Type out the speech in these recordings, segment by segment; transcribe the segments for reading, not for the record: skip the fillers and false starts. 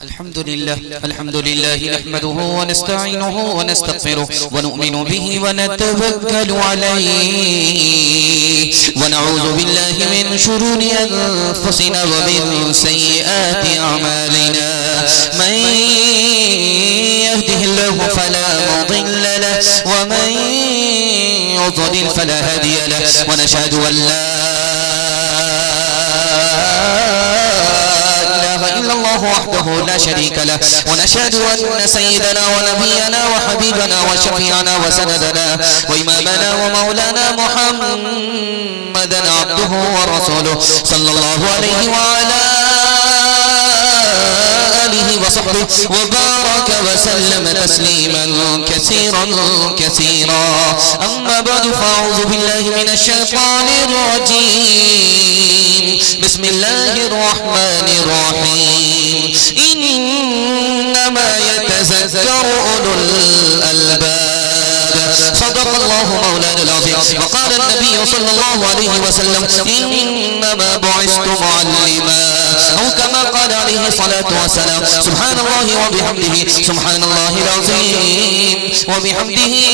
अल्हम्दुलिल्लाह नहमदुहु व नस्तईनुहु व नस्तगफिरुहु व नु'मिनु बिही व नतवक्कलु अलैहि व नऊज़ु बिल्लाहि मिन शुरूरि अनफुसिना व मिन सय्यिआति अमालिना मन यहदिहिल्लाहु फला मुदिल्ल लहु व मन युद्लिल फला हादिय लहु व नशहदु अन ला वहदहु ला शरीक लह व नशहदु अन्न सय्यदना व नबियना व हबीबना व शफीअना व सनदना व इमामना व मौलाना मुहम्मदन अब्दुहु व रसूलुहु सल्लल्लाहु अलैहि व अला आलिहि व सहबिहि व बारक व सल्लम तस्लीमन कसीरन कसीरा अम्मा बअदु फअऊज़ु बिल्लाहि मिनश शैतानिर रजीम बिस्मिल्लाहिर रहमानिर रहीम इन्नमा यतज़क्करु उलुल अलबाब सदक़ल्लाहु मौलाना अज़ीम व क़ाल नबी सल्लल्लाहु अलैहि वसल्लम इन्नमा बुइस्तु मुअल्लिमा औ कमा क़ाल अलैहि सलातु वस्सलाम सुब्हानल्लाहि व बिहम्दिहि सुब्हानल्लाहिल अज़ीम व बिहम्दिहि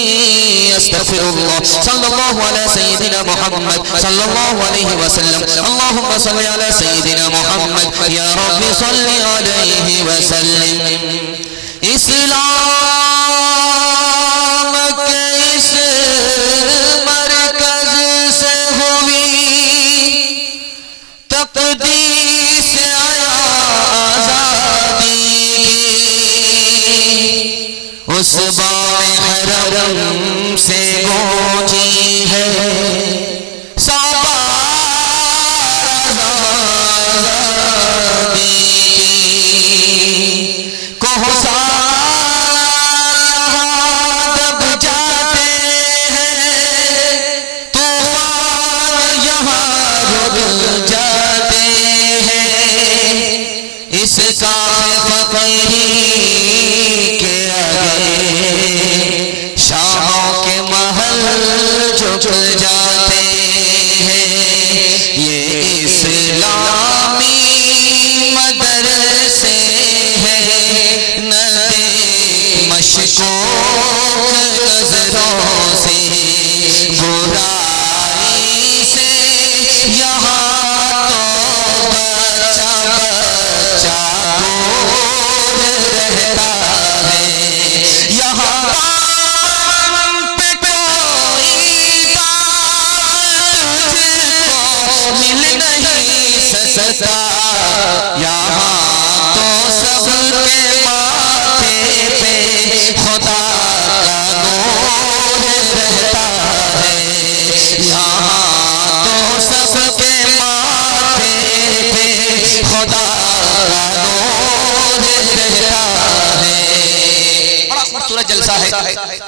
अस्तग़फिरुल्लाह सल्लल्लाहु अला सय्यिदिना मुहम्मद सल्लल्लाहु अलैहि वसल्लम अल्लाहुम्मा सल्लि अला सय्यिदिना मुहम्मद या रब्बि सल्लि अलैहि वसल्लिम। इस्लाम के इस मरकज से हुई तक़दीस आज़ादी उस बाहरम से गूंजी है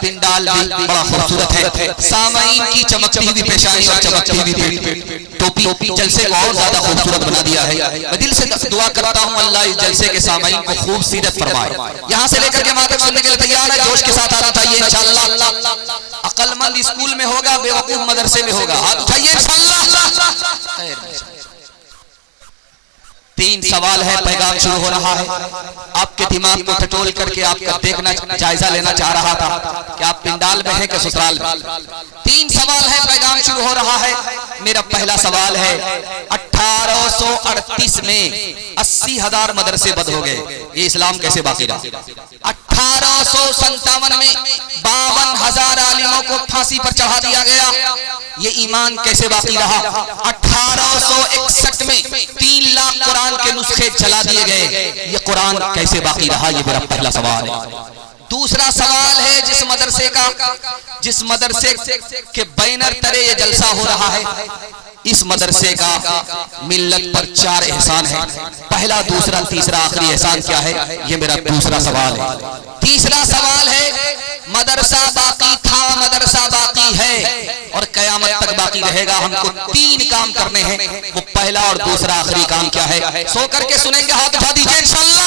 पिंडाल भी बड़ा खूबसूरत है, सामाईन की चमकती हुई पेशानी और चमकती हुई टोपी जलसे को और ज्यादा खूबसूरत बना दिया है। मैं दिल से दुआ करता हूँ अल्लाह इस जलसे के सामाईन को खूब सीरत फरमाए। यहाँ से लेकर के वहां तक सुनने के लिए तैयार है, जोश के साथ आना चाहिए इंशाअल्लाह। अक्लमंद स्कूल में होगा, बेवकूफ मदरसे में होगा, हाथ उठाइए इंशाअल्लाह। तीन सवाल है, पैगाम शुरू हो रहा है। आपके दिमाग को टटोल करके आपका देखना जायजा लेना चाह रहा था कि आप पिंडाल में हैं कि ससुराल में। तीन सवाल है, पैगाम शुरू हो रहा है। मेरा पहला सवाल है, 1838 में 80,000 मदरसे बंद हो गए, ये इस्लाम कैसे बाकी रहा? 1857 में 52,000 आलिमों को फांसी पर चढ़ा दिया गया, ये ईमान कैसे बाकी रहा? 1861 में 3 लाख कुरान के नुस्खे जला दिए गए, ये कुरान कैसे बाकी रहा? ये मेरा पहला सवाल है। दूसरा सवाल है, जिस मदरसे के बैनर तले ये जलसा हो रहा है, इस मदरसे का मिल्लत पर 4 एहसान है। पहला, दूसरा, तीसरा, आखिरी एहसान क्या है? ये मेरा दूसरा सवाल है। तीसरा सवाल है, मदरसा बाकी था, मदरसा बाकी है और कयामत तक बाकी रहेगा। हमको 3 काम करने हैं, वो पहला और दूसरा आखिरी काम क्या है? सो करके सुनेंगे, हाथ उठा दीजिए इंशाअल्लाह।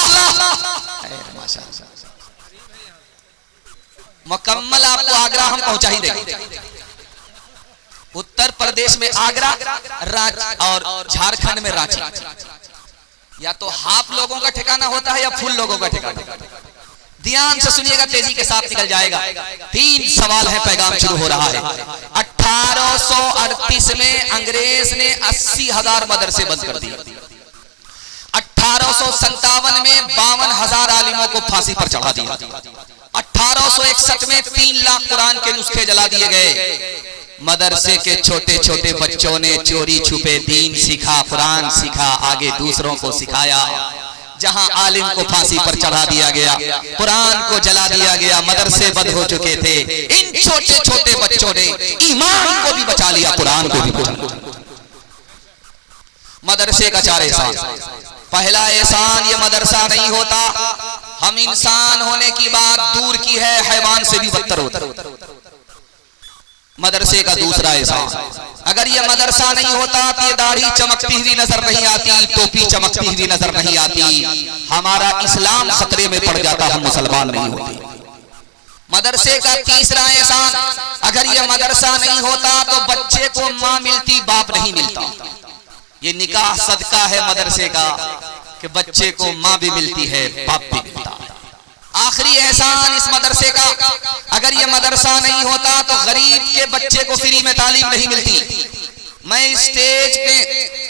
मुकम्मल आपको आगरा हम पहुंचा ही देंगे। उत्तर प्रदेश में आगरा और झारखंड में रांची, या तो हाफ लोगों का ठिकाना होता है या फुल लोगों का ठिकाना। ध्यान से सुनिएगा, तेजी के साथ निकल जाएगा। 3 सवाल है, पैगाम शुरू हो रहा है। 1838 में अंग्रेज ने 80,000 मदरसे बंद कर दिए। 1857 में 52,000 आलिमों को फांसी पर चढ़ा दिया। 1861 में 3 लाख कुरान के नुस्खे जला दिए गए। मदरसे के छोटे छोटे बच्चों ने चोरी छुपे दीन सीखा, कुरान सीखा, आगे दूसरों को सिखाया। जहां आलिम को फांसी पर चढ़ा दिया गया, कुरान को जला दिया गया, मदरसे बंद हो चुके थे। इन छोटे छोटे बच्चों ने ईमान को भी बचा लिया, कुरान को भी बचा लिया। मदरसे का 4 एहसान। पहला एहसान, ये मदरसा नहीं होता हम इंसान होने की बात दूर की है, हैवान से भी बदतर होता। मदरसे का दूसरा एहसान, अगर ये मदरसा नहीं होता तो ये दाढ़ी चमकती हुई नजर नहीं आती, टोपी चमकती हुई नजर नहीं आती, हमारा इस्लाम खतरे में पड़ जाता, हम मुसलमान नहीं होते। मदरसे का तीसरा एहसान, अगर ये मदरसा नहीं होता तो बच्चे को माँ मिलती, बाप नहीं मिलता। ये निकाह सदका है मदरसे का कि बच्चे को माँ भी मिलती है, बाप भी मिलता है। आखिरी एहसान इस मदरसे का, अगर ये मदरसा नहीं होता तो गरीब के बच्चे को फ्री में तालीम नहीं मिलती। मैं स्टेज पे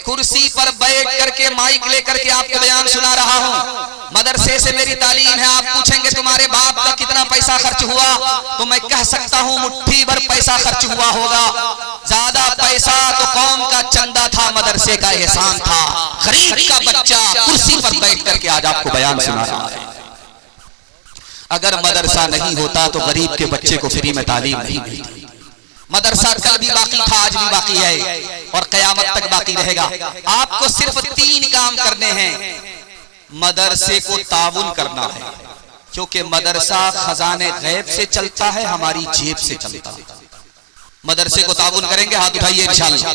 कुर्सी पर बैठ करके माइक लेकर के आपको बयान सुना रहा हूँ, मदरसे से मेरी तालीम है। आप पूछेंगे तुम्हारे बाप का कितना पैसा खर्च हुआ, तो मैं कह सकता हूँ मुट्ठी भर पैसा खर्च हुआ होगा। ज्यादा पैसा तो कौम का चंदा था, मदरसे का एहसान था। गरीब का बच्चा कुर्सी पर बैठ करके आज आपको बयान सुना रहा है। अगर मदरसा नहीं होता तो गरीब के बच्चे को फ्री में तालीम नहीं मिलती। मदरसा कल भी बाकी था, आज भी बाकी है और कयामत तक बाकी रहेगा। आपको सिर्फ 3 काम करने हैं। मदरसे को ताउन करना है, क्योंकि मदरसा खजाने गैब से चलता है, हमारी जेब से चलता है। मदरसे को ताउन करेंगे, हाथ उठाइए इंशाअल्लाह।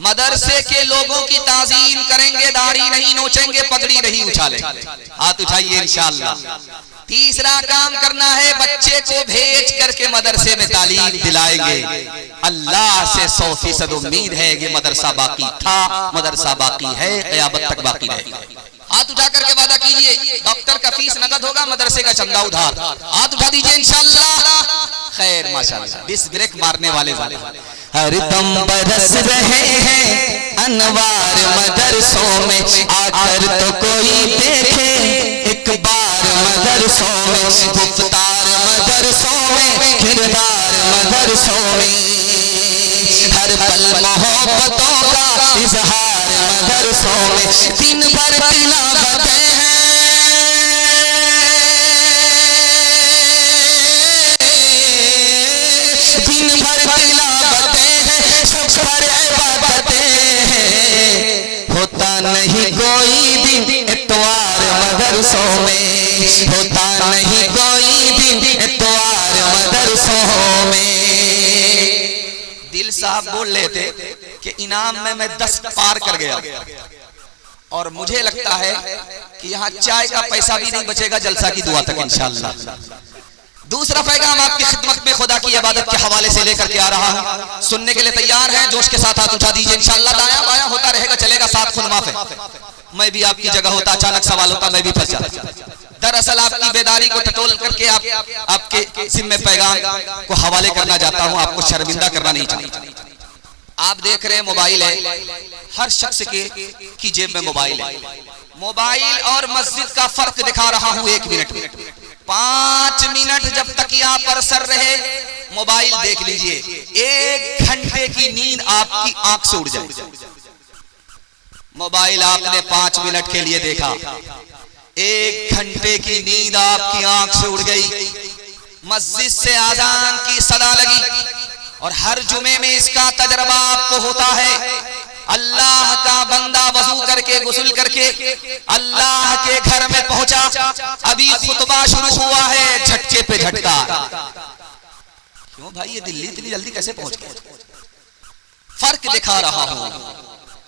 मदरसे के लोगों की ताजीम करेंगे, दाढ़ी नहीं नोचेंगे, पगड़ी नहीं उछालेंगे, हाथ उठाइए इंशाअल्लाह। तीसरा काम करना है, बच्चे को भेज करके मदरसे में तालीम दिलाएंगे। अल्लाह से 100% उम्मीद है कि मदरसा बाकी था, मदरसा बाकी है, क़यामत तक बाकी रहेगा। हाथ उठा करके वादा कीजिए, डॉक्टर का फीस नकद होगा, मदरसे का चंदा उधार। हाथ उठा दीजिए इंशाअल्लाह। खैर माशाअल्लाह, डिस ब्रेक मारने वाले हरदम बरस रहे हैं अनवार मदरसों में, आकर तो कोई देखे एक बार मदरसों में। गुफ्तार मदरसों में, किरदार मदरसों में, हर पल मोहब्बतों का इजहार मदरसों में। दिन भर तिलावतें हैं, दिन भर तिलावतें हैं, सब पर इबादतें हैं। होता नहीं कोई दिन इतवार मदरसों में, होता नहीं कोई दिन इतवार मदरसों में। दिल साहब बोल लेते कि इनाम में मैं 10 पार कर गया, और मुझे लगता है कि यहाँ चाय का पैसा भी नहीं बचेगा जलसा की दुआ तक इंशाअल्लाह। दूसरा पैगाम आपकी खिदमत में खुदा की इबादत के हवाले से लेकर के आ रहा हूँ, सुनने के लिए तैयार हैं? जोश के साथ हाथ उठा दीजिए इंशाअल्लाह। दायां बायां होता रहेगा, चलेगा, साथ खुद माफ है। मैं भी आपकी जगह होता, अचानक सवाल होता, मैं भी फंस जाता। दरअसल आपकी बेदारी को टटोल करके आपके जिम्मे पैगाम को हवाले करना चाहता हूँ, आपको शर्मिंदा करना नहीं चाहता। आप देख रहे हैं मोबाइल है, हर शख्स की जेब में मोबाइल है। मोबाइल और मस्जिद का फर्क दिखा रहा हूँ 1 मिनट में। 5 मिनट जब तकिया पर सर रहे, मोबाइल देख लीजिए, 1 घंटे की नींद आपकी आंख से उड़ जाए। मोबाइल आपने 5 मिनट के लिए देखा, 1 घंटे की नींद आपकी आंख से उड़ गई। मस्जिद से आजान की सदा लगी, और हर जुमे में इसका तजर्बा आपको होता है। अल्लाह का बंदा वजू करके गुस्ल करके अल्लाह के घर में पहुंचा, अभी खुतबा शुरू हुआ है, झटके पे झटका। क्यों भाई, ये दिल्ली इतनी जल्दी कैसे पहुंच गए? फर्क दिखा रहा हूं।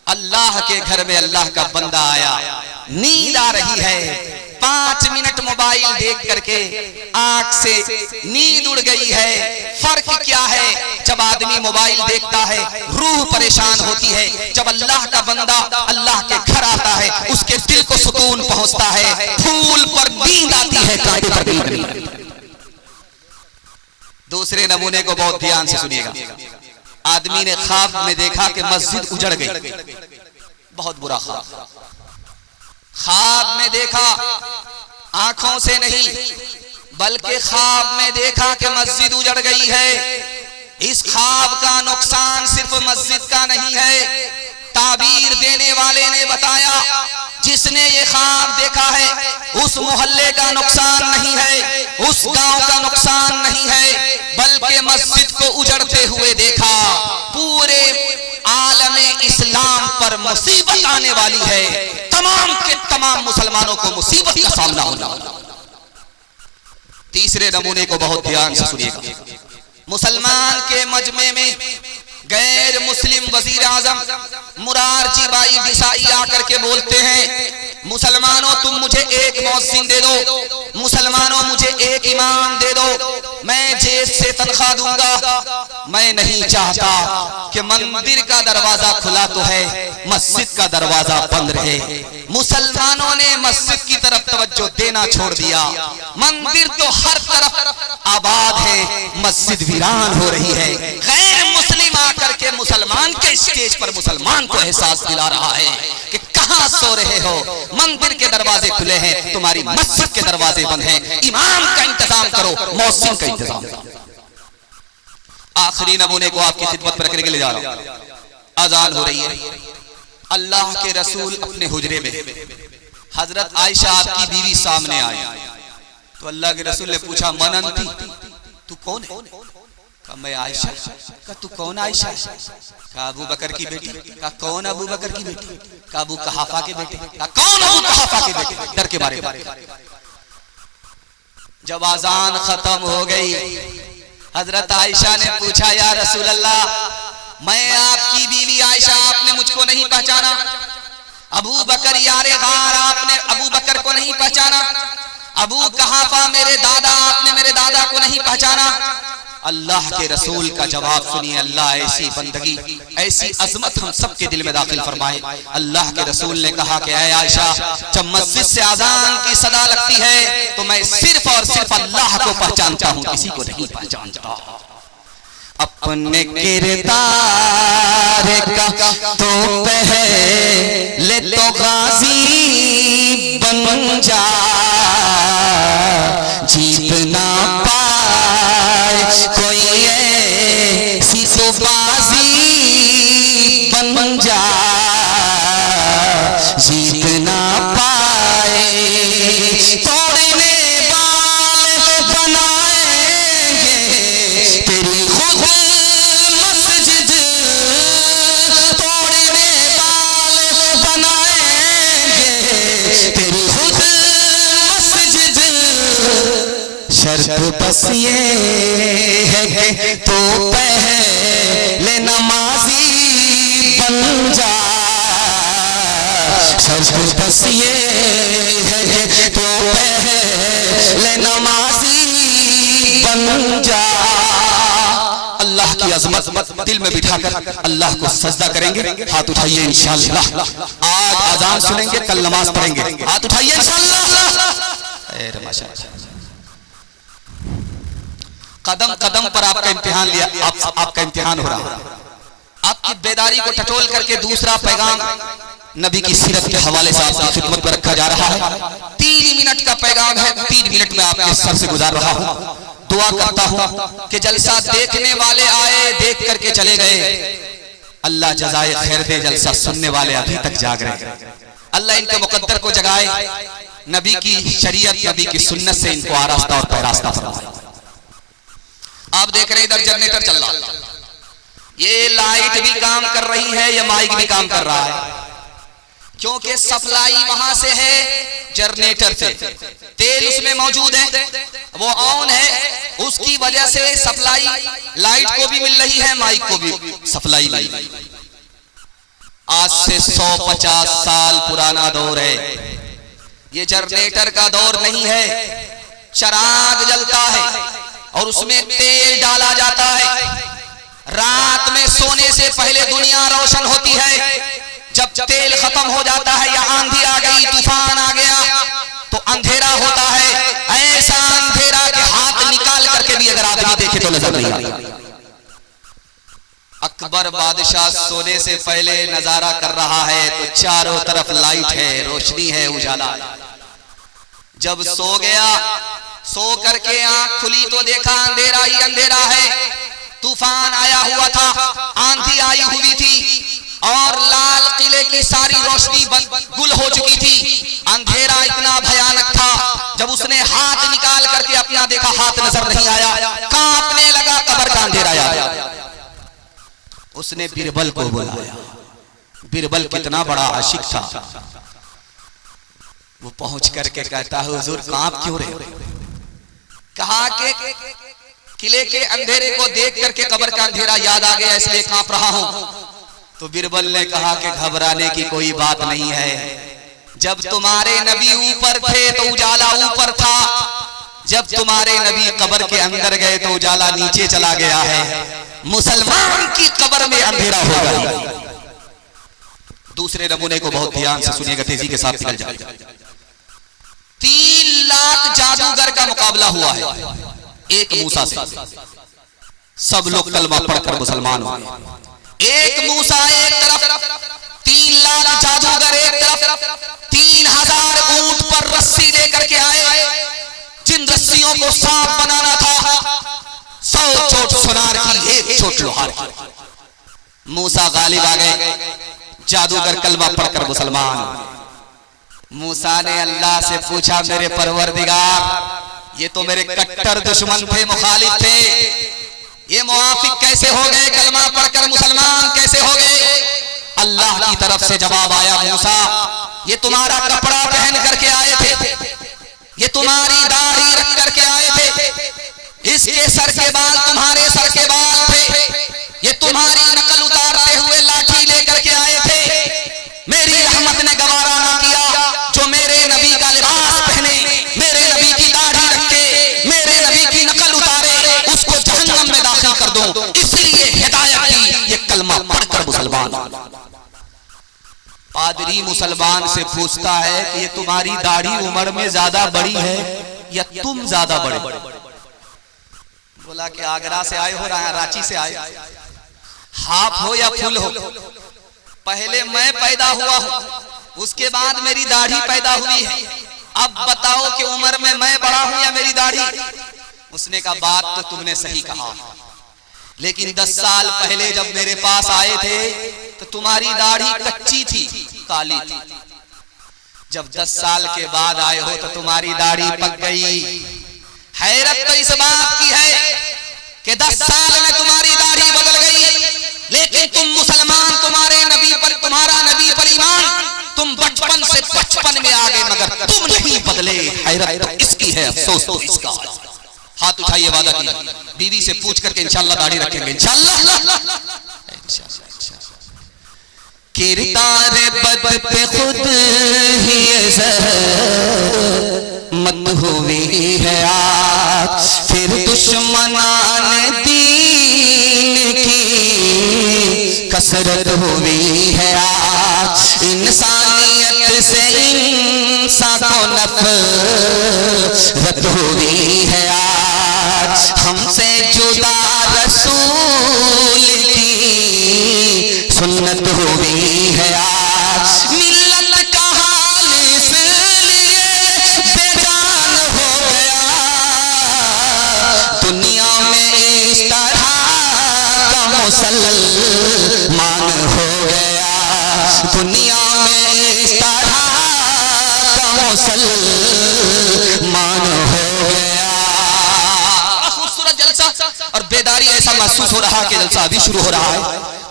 अल्लाह के घर में अल्लाह का बंदा आया, नींद आ रही है, 5 मिनट मोबाइल देख करके आंख से नींद उड़ गई है। फर्क क्या है? जब आदमी मोबाइल देखता है रूह परेशान होती है, जब अल्लाह का बंदा अल्लाह के घर आता है उसके दिल को सुकून पहुंचता है, फूल पर नींद आती है, कांटे पर नींद। दूसरे नमूने को बहुत ध्यान से सुनिएगा। आदमी ने ख्वाब में देखा कि मस्जिद उजड़ गई, बहुत बुरा ख्वाब। ख्वाब में देखा, आंखों से नहीं बल्कि ख्वाब में देखा कि मस्जिद उजड़ गई है। इस ख्वाब का नुकसान सिर्फ मस्जिद का नहीं है, ताबीर देने वाले ने बताया जिसने ये ख्वाब देखा है उस मोहल्ले का नुकसान नहीं है, उस गांव का नुकसान नहीं है, बल्कि मस्जिद को उजड़ते हुए देखा। पूरे आलमे इस्लाम पर मुसीबत आने वाली है, तमाम के तमाम मुसलमानों को मुसीबत का सामना होना। तीसरे नमूने को बहुत ध्यान से सुनिएगा। मुसलमान के मजमे में गैर मुस्लिम वजीर आजम मुरारजी भाई देसाई आकर के बोलते हैं, मुसलमानों तुम मुझे एक मौसिन दे दो, मुसलमानों मुझे एक इमाम दे दो, मैं जेब से तनख्वाह दूंगा। मैं नहीं चाहता कि मंदिर का दरवाजा खुला तो है, मस्जिद का दरवाजा बंद रहे। मुसलमानों ने मस्जिद की तरफ तवज्जो देना छोड़ दिया। मंदिर तो हर तरफ आबाद है, मस्जिद वीरान हो रही है। गैर मुस्लिम आकर के मुसलमान के स्टेज पर मुसलमान को एहसास दिला रहा है कि कहां सो रहे हो, मंदिर के दरवाजे खुले हैं, तुम्हारी मस्जिद के दरवाजे बंद हैं, इमाम का इंतजाम करो, मौसिन का इंतजाम करो। आखिरी नमूने को आपकी खिदमत पर रखने के लिए जा रहा हूं। अजान हो रही है, अल्लाह के रसूल अपने हुजरे में, हजरत आयशा आपकी बीवी सामने आई तो अल्लाह के रसूल ने पूछा, मन अंती, तू कौन है? कहा मैं आयशा। कहा तू कौन आयशा? कहा अबू बकर की बेटी। कहा कौन अबू बकर की बेटी? कहा अबू कहाफा के बेटे। कहा कौन अबू कहाफा के बेटे? डर के बारे में। जब आजान खत्म हो गई, हजरत आयशा ने पूछा, या रसूल अल्लाह, मैं आपकी बीवी आयशा, आपने मुझको नहीं पहचाना? अबू बकर यारे गार, आपने अबू बकर को नहीं पहचाना? अबू कहाफा मेरे दादा, आपने मेरे दादा को नहीं पहचाना? अल्लाह के रसूल का जवाब सुनिए। अल्लाह ऐसी बंदगी, ऐसी अजमत हम सबके दिल में दाखिल फरमाए। अल्लाह के रसूल ने कहा कि ऐ आयशा, जब मस्जिद से अजान की सदा लगती है तो मैं सिर्फ और सिर्फ अल्लाह को पहचानता हूँ, किसी को नहीं पहचानता। अपने किरदार का तो पहले तो गाजी बन जा, जीत ना पाए कोई ऐसी तो बाजी बन जा, जीत ना पाए। तोड़ने वाले बनाएंगे तेरी खुद मस्जिद, तोड़ने वाले बनाएंगे तेरी खुद मस्जिद। शर्त बस ये है कि तो पहले नमाजी बन जा, शर्त बस ये है कि तो पहले नमाजी बन जा। अल्लाह की अज़मत दिल में बिठाकर अल्लाह को सजदा करेंगे। हाथ उठाइए इंशाअल्लाह। आज अजान सुनेंगे, कल नमाज पढ़ेंगे। हाथ उठाइए इंशाअल्लाह। माशाअल्लाह। कदम कदम पर आपका इम्तिहान लिया, आपका इम्तिहान हो रहा है। आपकी बेदारी को टटोल करके दूसरा पैगाम नबी की सीरत के हवाले से आपकी खिदमत में रखा जा रहा है। 3 मिनट का पैगाम है, 3 मिनट में आपके सर से गुजार रहा हूँ। दुआ करता हूँ कि जलसा देखने वाले आए, देख करके चले गए, अल्लाह जज़ाए खैर दे। जलसा सुनने वाले अभी तक जाग रहे, अल्लाह इनके मुकद्दर को जगाए, नबी की शरीयत, नबी की सुन्नत से इनको आरास्ता और पैरास्ता फरमाए। आप देख रहे इधर जनरेटर चल रहा, ये लाइट भी काम कर रही है, ये माइक भी काम कर रहा है, क्योंकि सप्लाई वहां से है जनरेटर से, तेल उसमें मौजूद है, वो ऑन है, उसकी वजह से सप्लाई लाइट को भी मिल रही है, माइक को भी सप्लाई मिल रही है। आज से 150 साल पुराना दौर है, ये जनरेटर का दौर नहीं है, चराग जलता है और उसमें तेल डाला जाता है। रात में सोने से पहले दुनिया रोशन होती है। जब तेल खत्म हो जाता है या आंधी आ गई, तूफान आ गया, तो अंधेरा होता है। ऐसा अंधेरा के हाथ निकाल करके भी अगर आदमी देखे तो नजर नहीं आता। अकबर बादशाह सोने से पहले नजारा कर रहा है तो चारों तरफ लाइट है, रोशनी है, उजाला। जब सो गया, सो करके आंख खुली तो देखा अंधेरा ही अंधेरा है। तूफान आया हुआ था, आंधी आई हुई थी और लाल किले की सारी रोशनी गुल हो चुकी थी। अंधेरा इतना भयानक था, जब उसने हाथ निकाल करके अपना देखा, हाथ नजर नहीं आया, कांपने लगा, कब्र का अंधेरा आया। उसने बिरबल को बुलाया। बिरबल कितना बड़ा आशिक था, वो पहुंच करके कहता है हुजूर कांप क्यों रहे? कहा कि किले के अंधेरे को देख करके कब्र का अंधेरा याद आ गया, इसलिए कांप रहा हूं। तो बिरबल ने कहा कि घबराने की कोई बात नहीं है। जब तुम्हारे नबी ऊपर थे तो उजाला ऊपर था, जब तुम्हारे नबी कब्र के अंदर गए तो उजाला नीचे चला गया है। मुसलमान की कब्र में अंधेरा होगा। दूसरे नमूने को बहुत ध्यान से सुनिएगा, तेजी के साथ निकल जाए। 3 लाख जादूगर का मुकाबला हुआ है एक मूसा से। सब लोग कलमा पढ़कर मुसलमान हुए। एक मूसा एक तरफ, 3 लाख जादूगर एक तरफ। 3000 ऊंट पर रस्सी लेकर के आए, जिन रस्सियों को सांप बनाना था। 100 चोट सोनार की, 1 चोट लोहार की। मूसा गालिब आ गए, जादूगर कलमा पढ़कर मुसलमान। मूसा ने अल्लाह से पूछा, मेरे परवरदिगार, ये तो मेरे कट्टर दुश्मन थे, मुखालिफ थे, ये मुआफिक कैसे हो गए? कलमा पढ़कर मुसलमान कैसे हो गए? अल्लाह की तरफ से जवाब आया, मूसा ये तुम्हारा कपड़ा पहन करके आए थे, ये तुम्हारी दाढ़ी रख करके आए थे, इसके सर के बाल तुम्हारे सर के बाल थे, ये तुम्हारी नकल उतारते हुए लाठी लेकर के आए थे। मेरी रहमत ने गवारा ना किया जो मेरे नबी का लिबास पहने, मेरे नबी की दाढ़ी रखे, मेरे नबी की नकल उतारे, उसको जहन्नम में दाखिल कर दूं। इसलिए हिदायत दी, ये कलमा पढ़कर मुसलमान। पादरी मुसलमान से पूछता है कि ये तुम्हारी दाढ़ी उम्र में ज्यादा बड़ी है या तुम ज्यादा बड़े? बोला कि आगरा से आए हो, रांची से आए, हाफ हो या फुल हो, पहले मैं पैदा हुआ हूं, उसके बाद मेरी दाढ़ी पैदा हुई है, अब बताओ कि उम्र में मैं बड़ा हूं या मेरी दाढ़ी? उसने कहा बात तो तुमने सही कहा, लेकिन 10 साल पहले जब मेरे पास आए थे तो तुम्हारी दाढ़ी कच्ची थी, काली थी। जब 10 साल के बाद आए हो तो तुम्हारी दाढ़ी पक गई। हैरत तो इस बात की है कि 10 साल में तुम्हारी दाढ़ी बदल गई, लेकिन तुम मुसलमान, तुम्हारे नबी पर, तुम्हारा नबी पर ईमान, तुम बचपन से 55 में आ गए मगर तुम नहीं बदले। हैरत तो इसकी है, अफसोस तो इसका। हाथ उठाइए, वादा की बीवी से पूछ करके इंशाल्लाह दाढ़ी रखेंगे, इंशाल्लाह। किरदार बद पे खुद ही मत हुई है आज, फिर दुश्मनान दीन की कसरत हुई है आज। इंसानियत से इंसान को नफरत हुई है आज, हमसे जुदा रसूल की सुन्नत हुई है आज। मिल्लत का हाल इसलिए बेजान हो गया, दुनिया में इस तरह का मुसलमान हो गया, दुनिया में इस तरह का मुसलमान हो गया। खूबसूरत जलसा और बेदारी, ऐसा महसूस हो रहा कि जलसा अभी शुरू हो रहा है।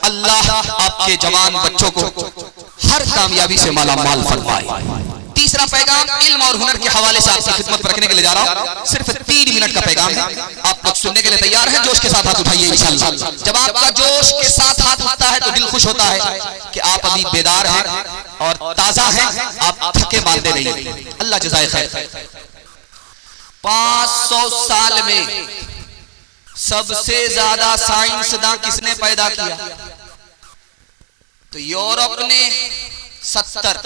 अल्लाह आपके जवान बच्चों को हर कामयाबी से माला माल फरमाए। तीसरा पैगाम इल्म और हुनर के हवाले से आपकी खिदमत पर रखने के लिए जा रहा हूं। सिर्फ 3 मिनट का पैगाम है, आप लोग सुनने के लिए तैयार हैं? जोश के साथ हाथ उठाइए इंशाअल्लाह। जब आपका जोश के साथ हाथ उठता है तो दिल खुश होता है कि आप अभी बेदार हैं, और ताजा हैं, आप थके मानते रहिए। अल्लाह जज़ाए खैर। 500 साल में सबसे ज्यादा साइंसदान किसने पैदा किया? तो यूरोप ने 70,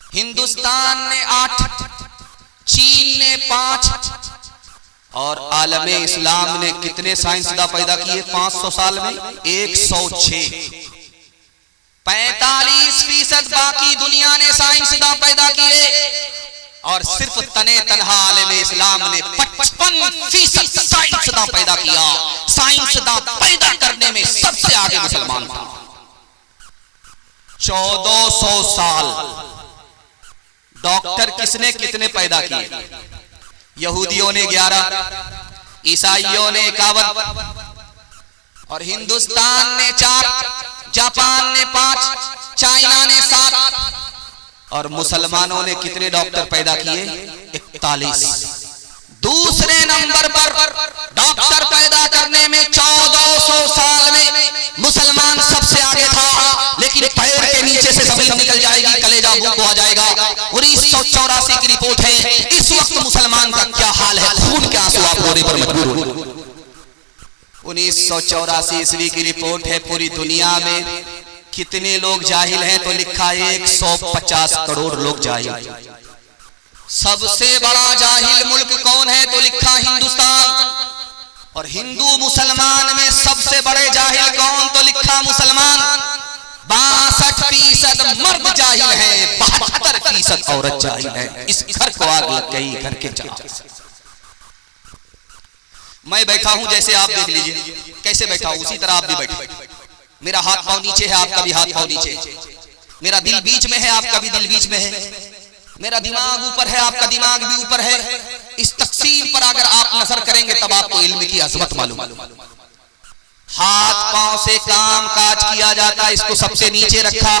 हिंदुस्तान ने 8, चीन ने 5 और आलम इस्लाम ने कितने साइंसदान पैदा किए 500 साल में? 106। 45% बाकी दुनिया ने साइंसदान पैदा किए और सिर्फ तने तनहा आलम इस्लाम ने 55% साइंसदान पैदा किया। साइंसदान पैदा करने में सबसे आगे मुसलमान था। 1400 साल डॉक्टर किसने कितने पैदा किए? यहूदियों ने 11, ईसाइयों ने 51 और हिंदुस्तान ने 4, जापान ने 5, चाइना ने 7 और मुसलमानों ने कितने डॉक्टर पैदा किए? 41। दूसरे नंबर पर डॉक्टर पैदा करने में 1400 साल में मुसलमान सबसे आगे था, लेकिन पैर के नीचे से जमीन निकल जाएगी, कलेजा मुंह को आ जाएगा। 1984 की रिपोर्ट है, इस वक्त मुसलमान का क्या हाल है, खून के आंसू आप रोने पर मजबूर हो। 1984 ईस्वी की रिपोर्ट है। पूरी दुनिया में कितने लोग जाहिल हैं? तो लिखा है 150 करोड़ लोग जाहिल। सबसे बड़ा जाहिल मुल्क कौन है? तो लिखा हिंदुस्तान। और हिंदू मुसलमान में सबसे बड़े जाहिल कौन? तो लिखा मुसलमान। 62% मर्द जाहिल हैं, 72% औरत जाहिल है। इस घर को आग लग गई, घर के चार। मैं बैठा हूं, जैसे आप देख लीजिए कैसे बैठा हूं, उसी तरह आप भी बैठे। मेरा हाथ पांव नीचे है, आपका भी हाथ पांव नीचे है। मेरा दिल बीच में है, आपका भी दिल बीच में है। मेरा दिमाग ऊपर है, आपका दिमाग भी ऊपर है। इस तकसीम पर अगर आप नजर करेंगे तब आपको इल्म की अजमत मालूम। हाथ पांव से काम काज किया जाता है, इसको सबसे नीचे रखा।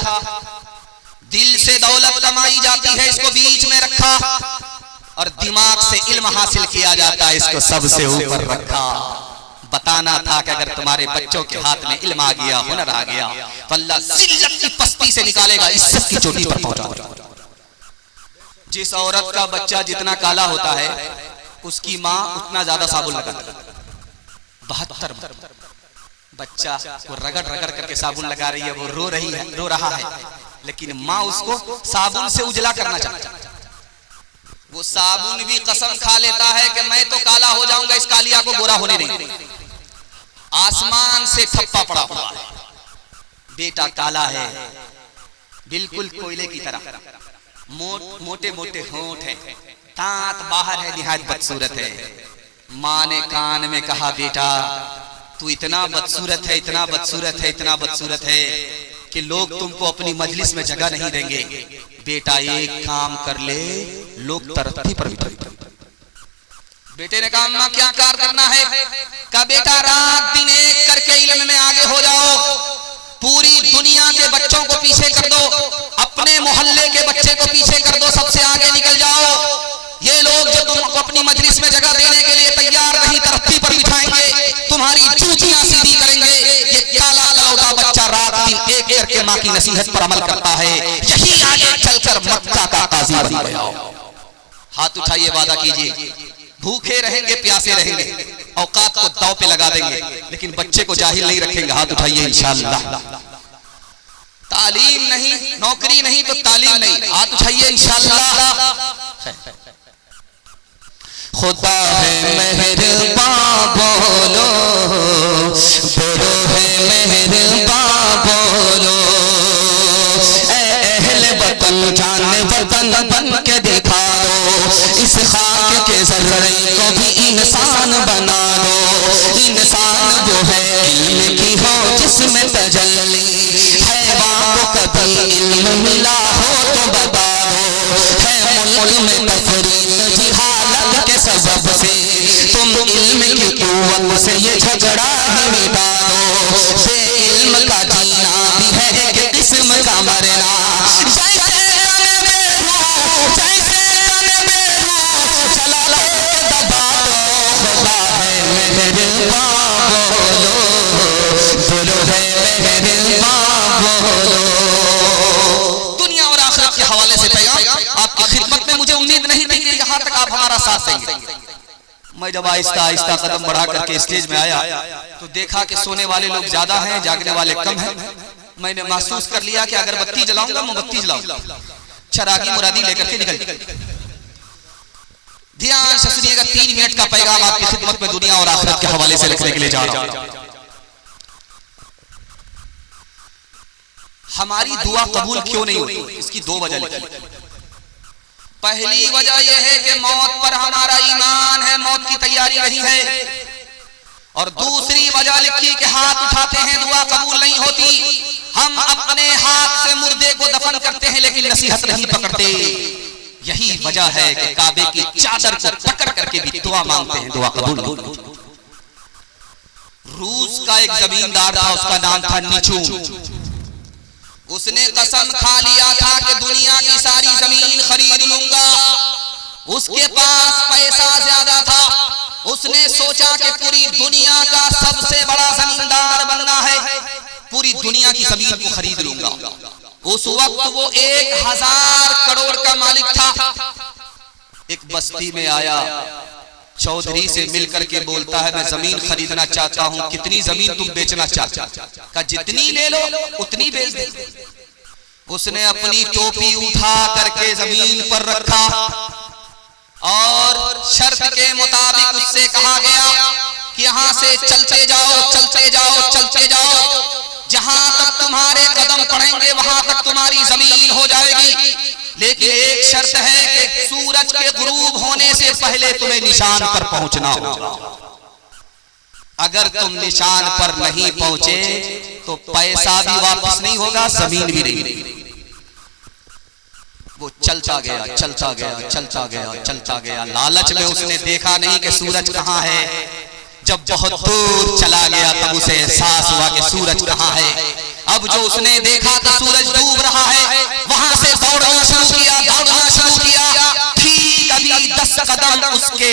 दिल से दौलत कमाई जाती है, इसको बीच में रखा। और दिमाग से इल्म हासिल किया जाता है, इसको सबसे ऊपर रखा। बताना था कि अगर तुम्हारे बच्चों के हाथ में इल्म आ गया, हुनर आ गया, तो अल्लाह जिल्लत की पस्ती से निकालेगा, इज्जत की चोटी पर पहुंचाएगा। जिस औरत का बच्चा जितना काला होता है, उसकी माँ उतना ज्यादा साबुन लगाती है। 72 बच्चा वो रगड़ रगड़ करके साबुन लगा रही है, वो रो रहा है, लेकिन माँ उसको साबुन से उजला करना चाहती है। वो साबुन भी कसम खा लेता है कि मैं तो काला हो जाऊंगा, इस कालिया को गोरा होने नहीं। आसमान से ठप्पा पड़ा हुआ है, बेटा काला है, बिल्कुल कोयले की तरह। मोटे मोटे होंठ है, दांत बाहर है, निहायत बदसूरत है। माँ ने कान में कहा, बेटा तू इतना बदसूरत है, इतना बदसूरत है, इतना बदसूरत है कि लोग तुमको अपनी मजलिस में जगह नहीं देंगे। बेटा एक काम कर ले, लोग तरक्की पर बिठाएंगे। बेटे ने कहा, अम्मा क्या कार्य करना है? कहा, बेटा रात दिन एक करके इल्म में आगे हो जाओ, पूरी दुनिया के बच्चों को पीछे कर दो, अपने मोहल्ले के बच्चे को पीछे कर दो, सबसे आगे निकल जाओ। ये लोग जो तुमको अपनी मजलिस में जगह देने के लिए तैयार नहीं, तरक्की पर बिठाएंगे, तुम्हारी जूतियां सीधी करेंगे। ये काला लौटा बच्चा रात दिन एक करके माँ की नसीहत पर अमल करता है, यही आगे चलकर मक्का का काजी बन गया। हाथ उठाइए, वादा कीजिए, भूखे रहेंगे, प्यासे रहेंगे, औकात को दांव पे लगा देंगे, लेकिन बच्चे को जाहिल नहीं रखेंगे। हाथ उठाइए, इंशाअल्लाह। तालीम नहीं, नौकरी नहीं तो तालीम नहीं, हाथ उठाइए, इंशाअल्लाह। खुदा है मेहरबान बोलो, बोलो है मेहरबान बोलो, अहले वतन जान वतन बन के दिखा दो, इस खाक के ज़र्रे को भी इंसान बना दो। इंसान वो है इल्म की हो जिसमें तजल्ली, हैवान को कभी इल्म मिला हो तो बता दो। है मुल्क में तफरीक जिहालत के सबब से, तुम इल्म की कुव्वत से ये झगड़ा ही मिटा दो। से इल्म का जीना भी है कि किस्म का मरना, जैसे तन में रूह, जैसे तन में रूह, चला लो दबा दो। खुदा है मेहरबान बोलो, बोलो है मेहरबान बोलो। आपकी खिदमत में मुझे उम्मीद नहीं थी कि यहाँ तक आप हमारा साथ देंगे। मैं जब आहिस्ता आहिस्ता कदम बढ़ा करके स्टेज में आया तो देखा कि सोने वाले लोग ज्यादा हैं, जागने वाले कम हैं। मैंने महसूस कर लिया कि अगरबत्ती जलाऊंगा, मोमबत्ती जलाऊंगा, चरागी मुरादी लेकर के निकल। ध्यान से सुनिएगा, 3 मिनट का पैगाम आपकी खिदमत में दुनिया और आखिरत के हवाले से रखने के लिए जा रहा हूं। हमारी दुआ कबूल क्यों नहीं होती? इसकी 2 वजह लिखी। पहली वजह यह है कि मौत पर हमारा ईमान है, मौत की तैयारी नहीं है। और दूसरी वजह लिखी कि हाथ उठाते हैं, दुआ कबूल नहीं होती। हम अपने हाथ से मुर्दे को दफन करते हैं लेकिन नसीहत नहीं पकड़ते। यही वजह है कि काबे की चादर को पकड़ करके भी दुआ मांगते हैं, दुआ कबूल नहीं होती। रूस का एक जमींदार था, उसका नाम था निचून। उसने कसम खा लिया था कि दुनिया की सारी जमीन खरीद लूंगा। उसके पास पैसा ज्यादा था। उसने सोचा कि पूरी दुनिया का सबसे बड़ा जमींदार बनना है, पूरी दुनिया की जमीन को खरीद लूंगा। उस वक्त वो 1000 करोड़ का मालिक था। एक बस्ती में आया, चौधरी से मिलकर के बोलता है, मैं जमीन खरीदना चाहता हूं, कितनी जमीन तुम बेचना चाहते हो? कहा जितनी ले लो उतनी बेच दे। उसने अपनी टोपी उठा करके जमीन पर रखा और शर्त के मुताबिक उससे कहा गया कि यहां से चलते जाओ, चलते जाओ, चलते जाओ, जहां तक तुम्हारे कदम पड़ेंगे वहां तक तुम्हारी जमीन हो जाएगी। लेकिन एक शर्त है कि सूरज के गुरूब होने से पहले तुम्हें निशान पर पहुंचना होगा। अगर तुम निशान पर नहीं पहुंचे तो पैसा भी वापस नहीं होगा, जमीन भी नहीं। वो चलता गया, चलता गया, चलता गया, चलता गया। लालच में उसने देखा नहीं कि सूरज कहां है। जब बहुत दूर चला गया तब उसे एहसास हुआ कि सूरज कहां है। अब जो उसने देखा तो सूरज डूब रहा है। वहां से दौड़ना शुरू किया, दौड़ना शुरू किया। ठीक अभी 10 कदम उसके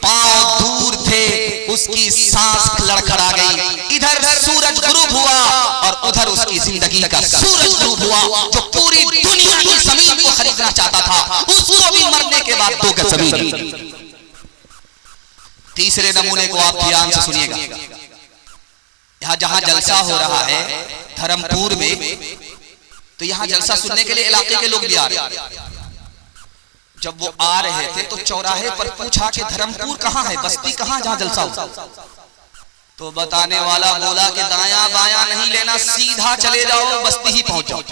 पांव दूर थे, उसकी सांस लड़खड़ा गई। इधर सूरज गुरूब हुआ और उधर उसकी जिंदगी का सूरज गुरूब हुआ। जो पूरी दुनिया की जमीन को खरीदना चाहता था, उसको भी मरने के बाद 2 गज जमीन। तीसरे नमूने को आप ध्यान से सुनिएगा। यहां जहां जलसा हो रहा है धर्मपुर में, तो यहां जलसा सुनने के लिए इलाके के लोग भी आ रहे हैं। जब वो आ रहे थे तो चौराहे पर पूछा कि धर्मपुर कहां है, बस्ती कहां जहां जलसा हो? तो बताने वाला बोला कि दायां बायां नहीं लेना, सीधा चले जाओ, बस्ती ही पहुंच जाओ।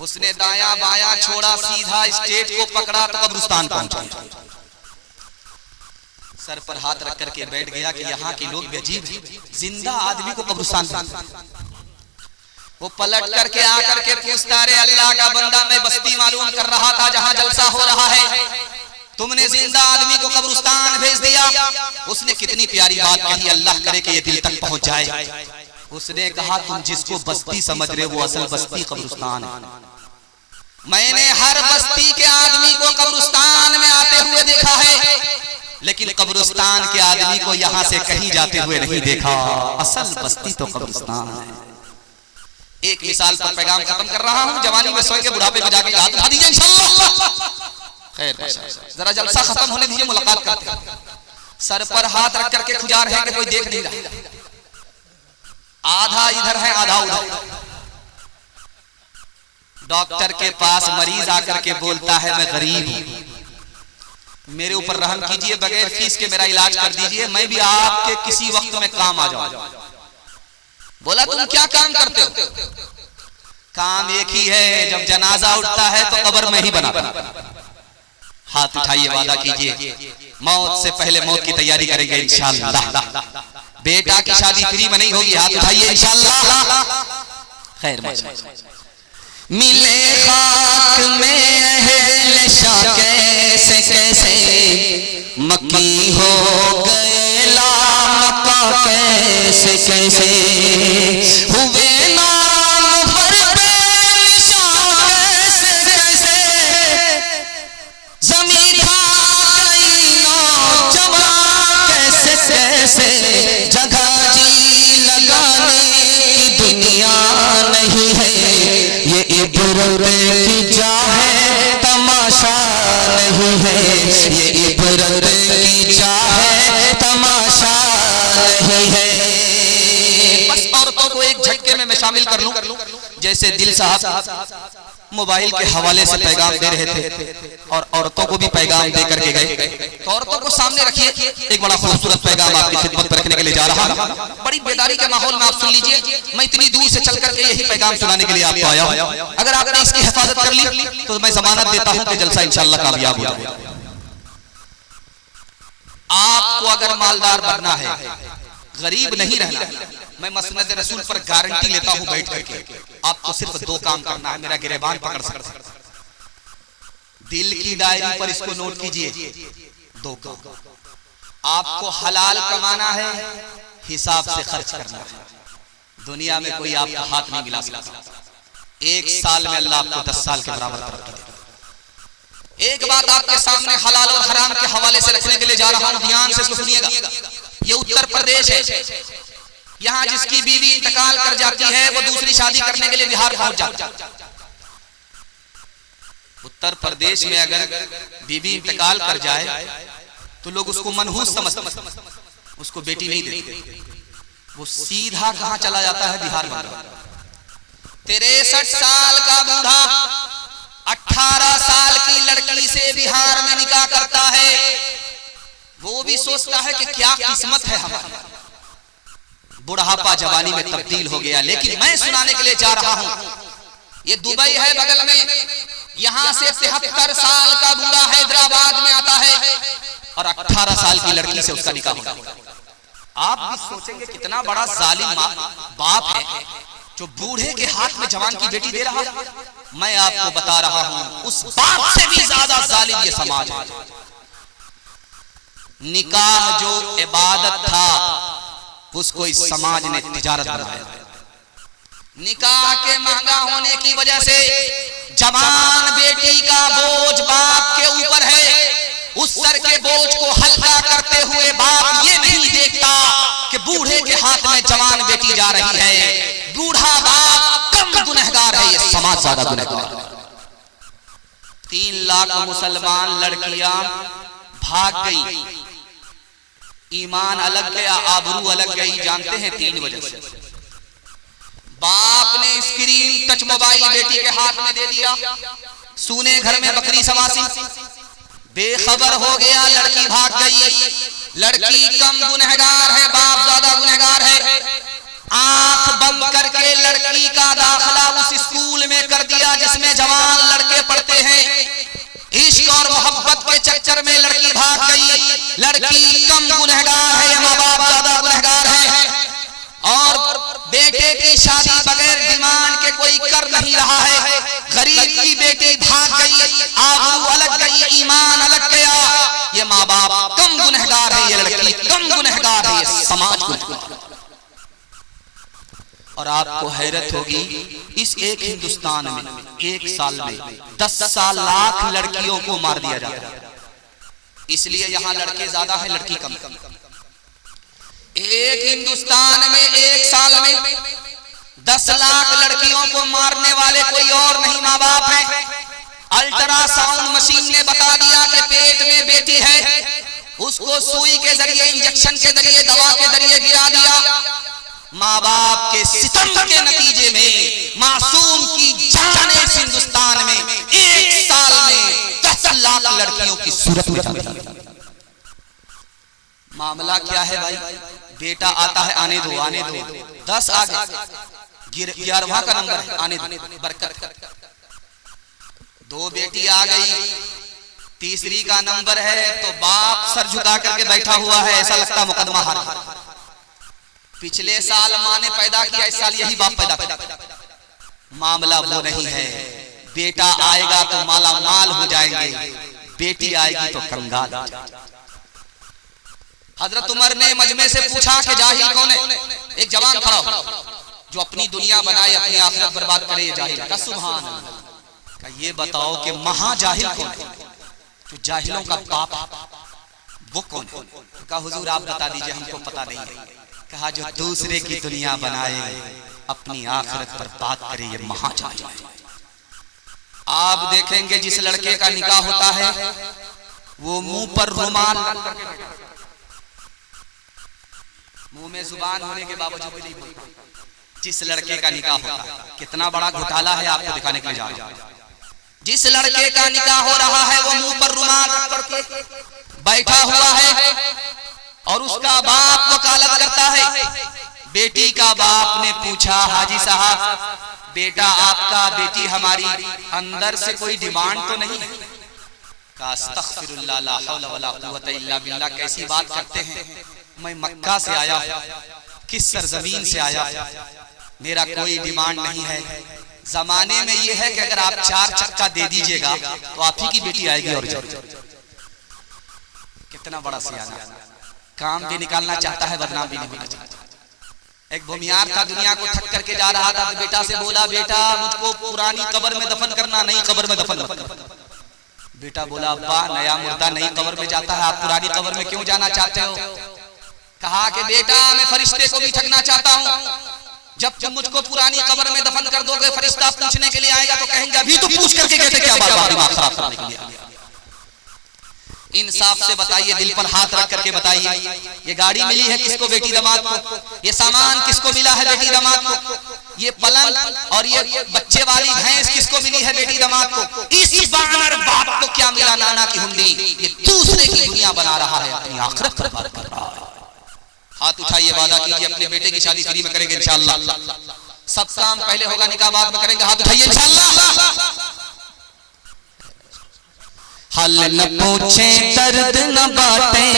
उसने दायां बायां छोड़ा, सीधा स्टेज को पकड़ा तो कब्रिस्तान पहुंचा। सर पर हाथ रख करके बैठ गया कि यहाँ के लोग भी अजीब हैं, जिंदा आदमी को कब्रिस्तान में। वो पलट करके आकर के पूछता, रे अल्लाह का बंदा, मैं बस्ती मालूम कर रहा था जहाँ जलसा हो रहा है, तुमने जिंदा आदमी को कब्रिस्तान भेज दिया। उसने कितनी प्यारी बात कही, अल्लाह करे कि ये दिल तक पहुंच जाए। उसने कहा, तुम जिसको बस्ती समझ रहे हो वो असल बस्ती कब्रिस्तान है। मैंने हर बस्ती के आदमी को कब्रिस्तान में आते हुए देखा है, लेकिन कब्रिस्तान के आदमी को यहाँ से कहीं जाते हुए नहीं देखा। असल बस्ती तो कब्रिस्तान है। एक मिसाल पर पैगाम खत्म कर रहा हूँ। जवानी में सोए के बुढ़ापे में जाके हाथ उठा दीजिए इंशाअल्लाह। खैर, जरा जलसा खत्म होने दीजिए, मुलाकात करते हैं। सर पर हाथ रख करके खुजार है कि कोई देख नहीं रहा। आधा इधर है, आधा उधर। डॉक्टर के पास मरीज आकर के बोलता है, मैं गरीब हूं, मेरे ऊपर रहम कीजिए, बगैर फीस के मेरा इलाज कर दीजिए, मैं भी आपके किसी वक्त में काम आ जाऊं। बोला, तुम क्या काम करते हो? काम एक ही है, जब जनाजा उठता है तो कब्र में ही बनाता। हाथ उठाइए, वादा कीजिए, मौत से पहले मौत की तैयारी करेंगे इंशाअल्लाह। बेटा की शादी फ्री में नहीं होगी, हाथ उठाइए इंशाअल्लाह। खैर, मिले खाक में अहले शाह कैसे कैसे, मक्की हो गए लामका कैसे कैसे, हुए नाम पर बेनिशान कैसे कैसे, ज़मीं खा गई नौजवान कैसे कैसे, जगह जी लगाने की दुनिया नहीं है, ये इब्रत की जा है शामिल कर लूं। जैसे दिल साहब मोबाइल के हवाले से पैगाम दे रहे थे और औरतों को भी पैगाम दे करके गए, तो औरतों को सामने रखिए। एक बड़ा खूबसूरत पैगाम आपकी खिदमत पर रखने के लिए जा रहा हूं। बड़ी बेदारी के माहौल में आप सुन लीजिए। मैं इतनी दूर से चल करके यही पैगाम सुनाने के लिए आपको आया हूं। अगर आपने इसकी हिफाजत कर ली तो मैं जमानत देता हूं कि जलसा इंशाअल्लाह कामयाब हो जाएगा। आपको अगर मालदार बनना है, गरीब नहीं रहना, मैं मसनद रसूल पर गारंटी लेता हूं बैठ करके, आपको सिर्फ दो काम करना है, मेरा गिरेबान पकड़ सकता। दिल की डायरी पर इसको नोट कीजिए, दो काम। आपको हलाल कमाना है, हिसाब से खर्च करना है। दुनिया में कोई आपका हाथ नहीं मिला सकता। एक साल में अल्लाह आपको 10 साल के बराबर तरक्की देगा। एक बात आपके सामने हलाल और हराम के हवाले से रखने के लिए जा रहा हूं, ध्यान से इसको सुनिएगा। ये उत्तर प्रदेश है। यहाँ जिसकी बीवी इंतकाल कर जाती है वो दूसरी शादी करने के लिए बिहार पहुंच जाता है। उत्तर प्रदेश में अगर बीवी इंतकाल कर जाए तो लोग उसको मनहूस समझते, उसको बेटी नहीं देते। वो सीधा कहां चला जाता है? बिहार में। 63 साल का बूढ़ा 18 साल की लड़की से बिहार में निकाह करता है। वो भी सोचता है कि क्या किस्मत है हमारी। बुढ़ापा जवानी में तब्दील हो गया। लेकिन मैं सुनाने के लिए जा रहा हूं, ये दुबई है बगल में, यहां से 73 साल का बूढ़ा हैदराबाद में आता है और 18 साल की लड़की से उसका निकाह होता है। आप भी सोचेंगे कितना बड़ा जालिम बाप है जो बूढ़े के हाथ में जवान की बेटी दे रहा है। मैं आपको बता रहा हूं, उस बाप से भी ज्यादा जालिम ये समाज है। निकाह जो इबादत था उसको इस समाज ने तिजारत बनाया। निकाह के महंगा होने की वजह से जवान बेटी का बोझ बाप के ऊपर है। उस सर के बोझ को हल्का करते हुए बाप ये नहीं देखता कि बूढ़े के हाथ में जवान बेटी जा रही है। बूढ़ा बाप कम गुनहगार है, ये समाज ज्यादा गुनहगार है। 3 लाख मुसलमान लड़कियां भाग गई, ईमान अलग गया, आबरू अलग गई। जानते हैं 3 वजह से। बाप ने स्क्रीन टच मोबाइल बेटी के हाथ में दे दिया, सूने घर में बकरी सवासी, बेखबर हो गया, लड़की भाग गई। लड़की कम गुनहगार है, बाप ज्यादा गुनहगार है। आंख बंद करके लड़की का दाखिला उस स्कूल में कर दिया जिसमें जवान लड़के पढ़ते हैं। इश्क और मोहब्बत के चक्कर में लड़की भाग गई। लड़की कम गुनहगार है, माँ बाप ज्यादा गुनहगार है। और बेटे की शादी बगैर डिमांड के कोई कर नहीं रहा है। गरीब की बेटी भाग गई, आबरू अलग गई, ईमान अलग गया। ये माँ बाप कम गुनहगार है, ये लड़की कम गुनहगार है, ये समाज गुनहगार। और आपको हैरत होगी, इस एक हिंदुस्तान में एक साल में 10 लाख लड़कियों को मार दिया जाता है। इसलिए यहाँ लड़के ज्यादा है, लड़की कम। एक हिंदुस्तान में एक साल में 10 लाख लड़कियों को मारने वाले कोई और नहीं, माँ बाप है। अल्ट्रासाउंड मशीन ने बता दिया कि पेट में बेटी है, उसको सुई के जरिए, इंजेक्शन के जरिए, दवा के जरिए गिरा दिया। माँ बाप के सितम के नतीजे में मासूम की जान इस हिंदुस्तान में एक साल में 10 लाख लड़कियों की सूरत में जाती है। मामला क्या है भाई? बेटा आता है, आने दो आने दो, 10 आ गए, 11वां का नंबर है, आने दो, बरकत। 2 बेटी आ गई, तीसरी का नंबर है तो बाप सर झुका करके बैठा हुआ है, ऐसा लगता मुकदमा हार। पिछले साल माँ ने पैदा किया, इस साल यही बाप पैदा किया। मामला वो नहीं है। बेटा आएगा तो माला माल हो जाएंगे, बेटी आएगी तो कंगाल। हजरत उमर ने मजमे से पूछा कि जाहिल कौन है? एक जवान खड़ा हो जो अपनी दुनिया बनाए, अपनी आखिरत बर्बाद करे, ये जाहिल का सुभान अल्लाह। ये बताओ कि महाजाहिल कौन है? जो जाहिलों का बाप वो कौन है? कहा हुजूर आप बता दीजिए, हमको पता नहीं है। कहा जो दूसरे की दुनिया बनाए, अपनी आखिरत पर बात करे, ये महाजाहिल है। आप देखेंगे जिस लड़के का निकाह होता है वो मुंह पर रुमाल, मुंह में जुबान होने के बावजूद भी नहीं बोलता। जिस लड़के का निकाह होता है, कितना बड़ा घोटाला है आपको दिखाने के लिए जा रहा हूं। जिस लड़के का निकाह हो रहा है वो मुंह पर रुमाल रख करके बैठा हुआ है और उसका बाप वकालत करता है। बेटी का बाप ने पूछा, हाजी साहब बेटा आपका, बेटी हमारी, अंदर से कोई डिमांड तो नहीं? कहा अस्तगफिरुल्लाह ला हौला वला कुव्वता इल्ला बिल्लाह, कैसी बात करते हैं, मैं मक्का से आया, किस सरजमीन से आया, मेरा कोई डिमांड नहीं है। जमाने में ये है कि अगर आप 4 चक्का दे दीजिएगा तो आप ही की बेटी आएगी और जाएगी। कितना बड़ा सियाना, काम भी निकालना चाहता है, बदनाम भी नहीं होना चाहता। एक भूमियार था, दुनिया को थक करके जा रहा था, तो बेटा से बोला, बेटा मुझको पुरानी कब्र में दफन करना, नई कब्र में दफन करना। बेटा बोला, अब्बा नया मुर्दा नई कब्र में जाता है, आप पुरानी कब्र में क्यों जाना चाहते हो? कहा कि बेटा मैं फरिश्ते को भी ठगना चाहता हूँ, जब तुम मुझको पुरानी कब्र में दफन कर दोगे, फरिश्ता पूछने के लिए आएगा तो कहेंगे अभी तो पूछ करके कहते क्या बात, दिमाग खराब करने के लिए। इंसाफ से बताइए, दिल पर हाथ रख करके बताइए, ये गाड़ी मिली है किसको? बेटी दामाद को। ये सामान किसको मिला है? बेटी दामाद को। ये पलंग और ये बच्चे वाली भैंस किसको मिली है? बेटी दामाद को। इस बानर बाप को क्या मिला? नाना की हुंडी। ये दूसरे की दुनिया बना रहा है, अपनी आखिरत बर्बाद कर रहा है। हाथ उठाइए, वादा कीजिए अपने बेटे की शादी फ्री में करेंगे इंशाअल्लाह। सब काम पहले होगा, निकाह बाद में करेंगे। हाथ उठाइए इंशाअल्लाह। हल न पूछे दर्द न बांटे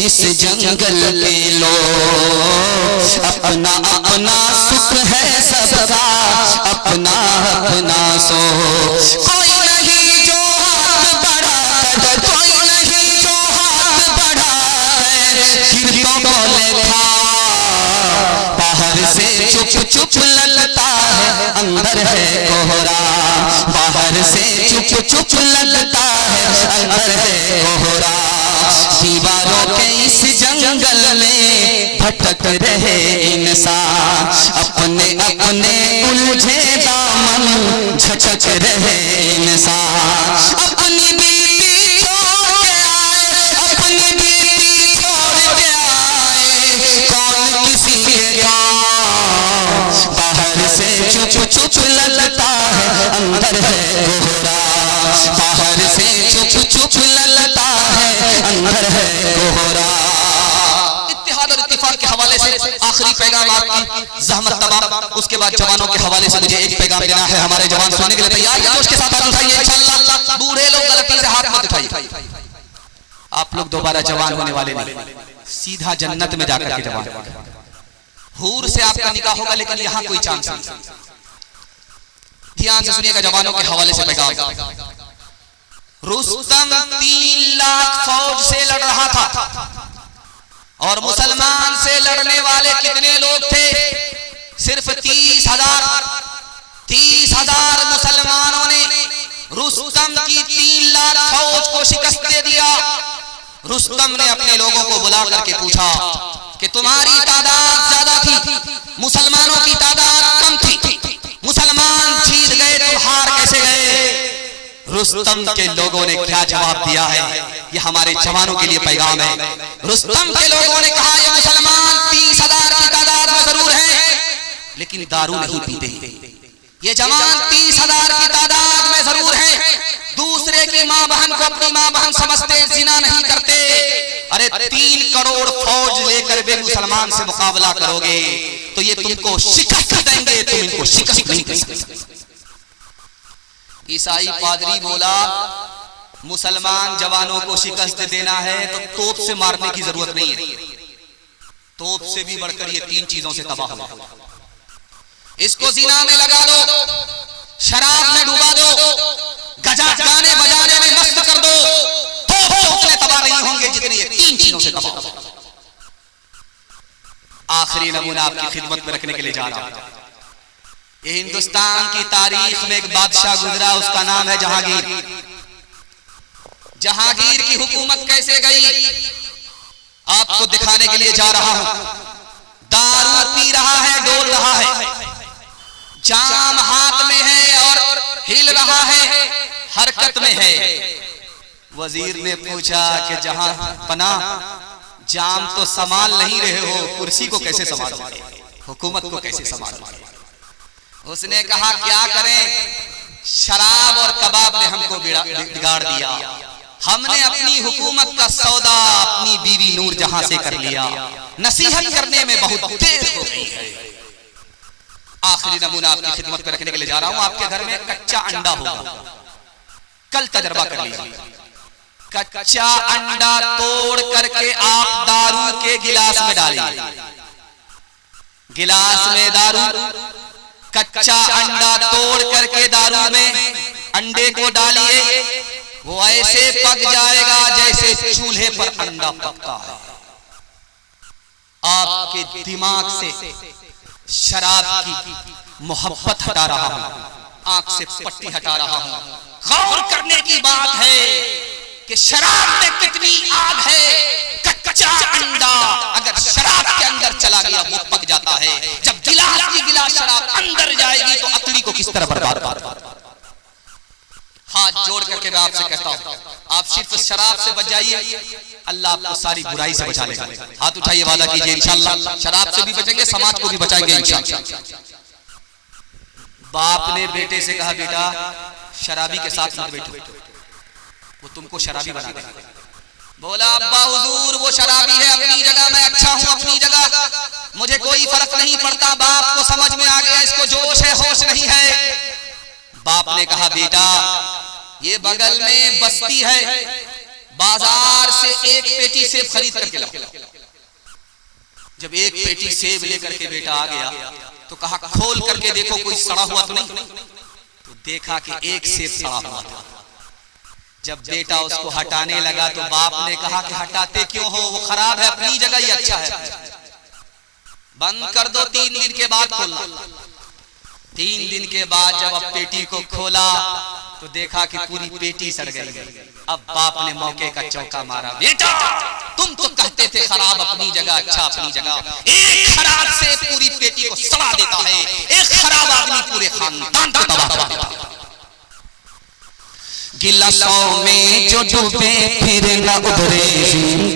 इस जंगल के लोग, अपना अपना सुख है सबका, अपना अपना सो। कोई नहीं जो हाथ बढ़ा, कोई नहीं जो हाथ बढ़ा है, गिर तो बोले था। बाहर से चुप चुप लगता है, अंदर है कोहरा। बाहर से चुप चुप लगता है, अंदर है कोहरा। दीवारों के इस जंगल में भटक रहे इंसान, अपने अपने उलझे दामन झटक रहे इंसान। अपनी बेटी छोड़ के आए, अपनी बेटी छोड़ के आए, कौन किसी के गाँव। बाहर से चुप चुप लगता है, अंदर है कोहरा। बाहर से चुप चुप लगता है, अंदर है कोहरा। इत्तेहाद और इत्तिफाक के हवाले से आखिरी पैगाम आपकी ज़हमत तमाम, उसके बाद जवानों के हवाले से मुझे एक पैगाम देना है। हमारे जवान सुनने के लिए तैयार हैं? उसके साथ हाथ उठाइए इंशाअल्लाह। बूढ़े लोग गलती से हाथ मत उठाइए, आप लोग दोबारा जवान होने वाले नहीं, सीधा जन्नत में जाकर के जवान। हूर से आपका निकाह होगा, लेकिन यहाँ कोई चांस नहीं। ध्यान से सुनिएगा, जवानों के हवाले से पैगाम। रुस्तम 3 लाख फौज से लड़ रहा था, और मुसलमान से लड़ने वाले कितने लोग थे? सिर्फ 30,000 मुसलमानों ने रुस्तम की 3 लाख फौज को शिकस्त दे दिया। रुस्तम ने अपने लोगों को बुला करके पूछा कि तुम्हारी तादाद ज्यादा थी, मुसलमानों की तादाद कम थी, मुसलमान जीत गए, तुम हार कैसे गए? रुस्तम के लोगों ने क्या जवाब दिया है, ये हमारे जवानों के लिए पैगाम है। रुस्तम के लोगों ने कहा, ये मुसलमान 30,000 की तादाद में जरूर है, लेकिन दारू नहीं पीते। ये जवान 30,000 की तादाद में जरूर है, दूसरे की माँ बहन को अपनी माँ बहन समझते, जिना नहीं करते। अरे 3 करोड़ फौज लेकर वे मुसलमान से मुकाबला करोगे तो ये तुमको शिकस्त देंगे, तुम इनको शिकस्त नहीं दे सकते। ईसाई पादरी बोला, मुसलमान जवानों को शिकस्त देना है तो तोप से मारने की जरूरत नहीं है, तोप से भी बढ़कर ये 3 चीजों से तबाह हो। इसको जिना में लगा दो, शराब में डुबा दो, गाने बजाने में मस्त कर दो, तो उतने तबाह नहीं होंगे जितने ये 3 चीजों से तबाह। आखिरी नमूना आपकी खिदमत में रखने के लिए जा रहा हूं। ये हिंदुस्तान की तारीख में एक बादशाह गुजरा, उसका नाम है जहांगीर। जहांगीर की हुकूमत कैसे गई आपको दिखाने के लिए जा रहा हूं। दारू पी रहा है, डोल रहा है, जाम हाथ में है और हिल रहा है, हरकत में है। वजीर ने पूछा कि जहां पना, जाम तो संभाल नहीं रहे हो, कुर्सी को कैसे संभालोगे? हुकूमत को कैसे संभालूं। उसने कहा क्या करें, शराब और कबाब ने हमको बिगाड़ दिया, हमने अपनी हुकूमत का सौदा अपनी बीवी नूर जहां से कर लिया, नसीहत करने में बहुत देर हो गई है। आखिरी नमूना आपकी खिदमत में रखने के लिए जा रहा हूं। आपके घर में कच्चा अंडा होगा, कल तजर्बा कर लीजिए। कच्चा अंडा तोड़ करके आप दारू के गिलास में डालिए, गिलास में दारू, कच्चा अंडा तोड़ करके दारू में अंडे को डालिए, वो ऐसे पक जाएगा जैसे चूल्हे पर अंडा पकता है। आपके दिमाग से शराब की मोहब्बत हटा रहा हूं, आंख से पट्टी हटा रहा हूं। गौर करने की बात है कि शराब में कितनी आग है। कच्चा अंडा अगर शराब के अंदर चला गया वो पक जाता है। जब गिलास की गिलास शराब अंदर जाएगी तो अतड़ी को किस तरह बर्बाद कर। हाथ जोड़ करके मैं आपसे कहता हूं, आप सिर्फ शराब से बच जाइए, अल्लाह आपको सारी बुराई से बचा लेगा। हाथ उठाइए, वादा कीजिए इंशाअल्लाह शराब से भी बचेंगे, समाज को भी बचाएंगे इंशाअल्लाह। बाप ने बेटे से कहा, बेटा शराबी के साथ मत बैठो, वो तुमको शराबी बना देगा। बोला, अब्बा हुजूर वो शराबी है अपनी जगह, मैं अच्छा हूं अपनी जगह, मुझे कोई फर्क नहीं पड़ता। बाप को समझ में आ गया इसको जोश है होश नहीं है। बाप ने कहा, बेटा ये बगल में बस्ती है, बाजार से एक पेटी सेब खरीद करके लाओ। जब एक पेटी सेब लेकर के बेटा आ गया तो कहा, खोल करके देखो कोई सड़ा हुआ तो नहीं। तो देखा कि एक सेब सड़ा हुआ था। जब बेटा उसको हटाने लगा तो बाप ने कहा कि हटाते क्यों हो, वो खराब है अपनी जगह ही अच्छा है, बंद कर दो, 3 दिन के बाद खोलना। 3 दिन के बाद जब अब पेटी को खोला तो देखा कि पूरी पेटी सड़ गई। अब बाप ने मौके का चौका मारा, बेटा तुम तो कहते थे खराब अपनी जगह अच्छा अपनी जगह, एक खराब से पूरी पेटी को सड़ा देता है, एक खराब आदमी पूरे खानदान को तबाह कर देता है। गिलासों में जो डूबे फिर न उभरे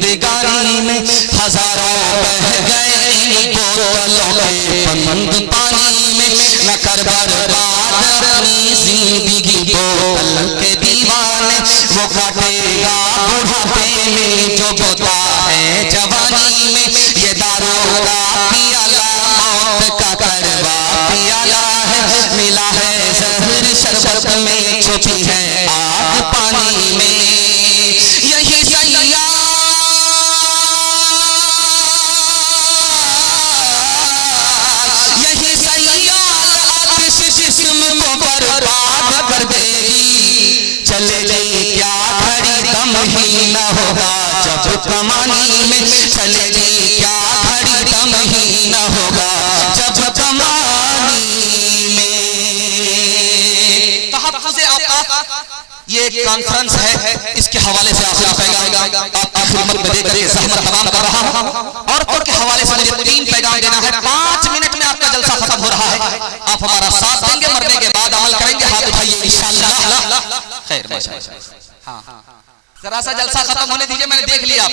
जिंदगानी में, हजारों बह गए इन बोतलों में बंद पानी में, न कर बर्बाद अपनी जिंदगी बोतल के दीवाने, वो काटेगा बुढ़ापे में जो बोता है जवानी में। ये दारू का पियाला मौत का करवा पियाला है, मिला है जहर शरबत में, छुपी है आग पानी में। यही सैया जिस्म को बर्बाद कर देगी, चले गई क्या घड़ी दम ही न होगा जब कमानी में, चले गई क्या घड़ी दम ही न होगा जब कमानी में। तहफ़्फ़ुज़ औक़ाफ़ ये एक कॉन्फ्रेंस है, इसके हवाले से आखिरी पैगाम आपकी खिदमत में देकर के ज़हमत तमाम कर रहा हूं। औरतों के हवाले से मुझे 3 पैगाम देना है। 5 मिनट में आपका जलसा खत्म हो रहा है, आप हमारा साथ देंगे, मरने के बाद अमल करेंगे। हाथ उठाइए इंशाअल्लाह। खैर हाँ, जरा सा जलसा खत्म होने दीजिए, मैंने देख लिया,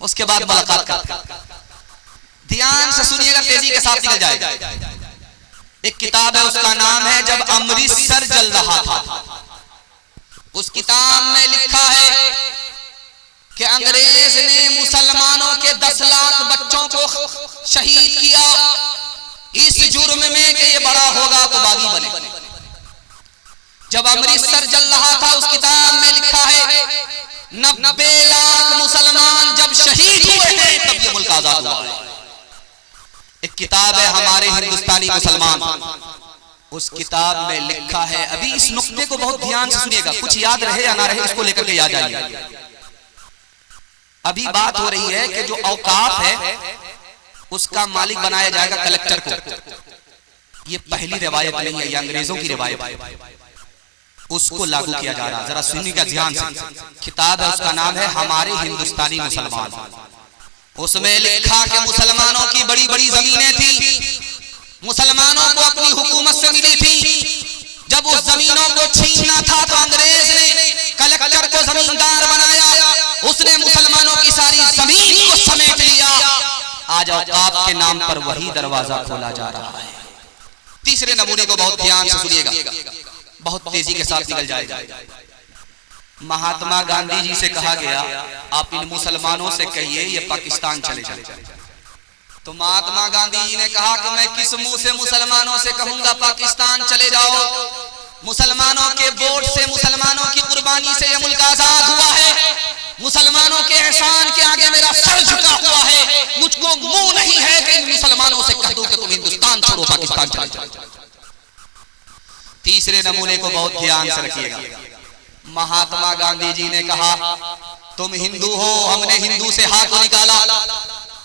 उसके बाद मुलाकात कर। ध्यान से सुनिएगा, तेजी के साथ निकल जाएगा। एक किताब है, उसका नाम है जब अमृतसर जल रहा था। उस किताब में लिखा है कि अंग्रेज ने मुसलमानों के 10 लाख बच्चों को शहीद किया इस जुर्म में कि ये बड़ा होगा तो बागी बने। जब अमृतसर जल रहा था उस किताब में लिखा है 90 लाख मुसलमान जब शहीद हुए हैं तब ये मुल्क आजाद हुआ है। एक किताब है हमारे हिंदुस्तानी मुसलमान, उस किताब में लिखा है, अभी इस नुक्ते को बहुत ध्यान से सुनिएगा, कुछ याद रहे या ना रहे इसको लेकर के याद आइए। अभी बात हो रही है कि जो औकाफ है उसका मालिक बनाया जाएगा कलेक्टर को। ये पहली रिवायत नहीं है, ये अंग्रेजों की रिवायत है, उसको लागू किया जा रहा है। जरा सुनिएगा ध्यान से, किताब है उसका नाम है हमारे हिंदुस्तानी मुसलमान। उसमें लिखा कि मुसलमानों की बड़ी बड़ी जमीनें थी, मुसलमानों को अपनी हुकूमत से मिली थी। जब उस जमीनों को छीनना था तो अंग्रेज ने कलेक्टर को जमींदार बनाया, उसने मुसलमानों की सारी जमीन को समेट लिया। आज औकाफ के नाम पर वही दरवाजा खोला जा रहा है। तीसरे नमूने को बहुत ध्यान से सुनिएगा, बहुत तेजी के साथ निकल जाएगा। महात्मा गांधी जी से कहा गया आप इन मुसलमानों से कहिए ये पाकिस्तान चले जाए। तो महात्मा गांधी जी ने कहा कि मैं किस मुंह से मुसलमानों से कहूंगा पाकिस्तान चले जाओ। मुसलमानों के वोट से, मुसलमानों की कुर्बानी से ये मुल्क आजाद हुआ है। मुसलमानों के एहसान के आगे मेरा सर झुका हुआ है। मुझको मुंह नहीं है कि इन मुसलमानों से कह दूं कि तुम हिंदुस्तान छोड़ो, पाकिस्तान चले जाओ। तीसरे नमूने को बहुत ध्यान से रखिएगा। महात्मा गांधी जी ने कहा तुम हिंदू हो, हमने हिंदू से हाथ को निकाला।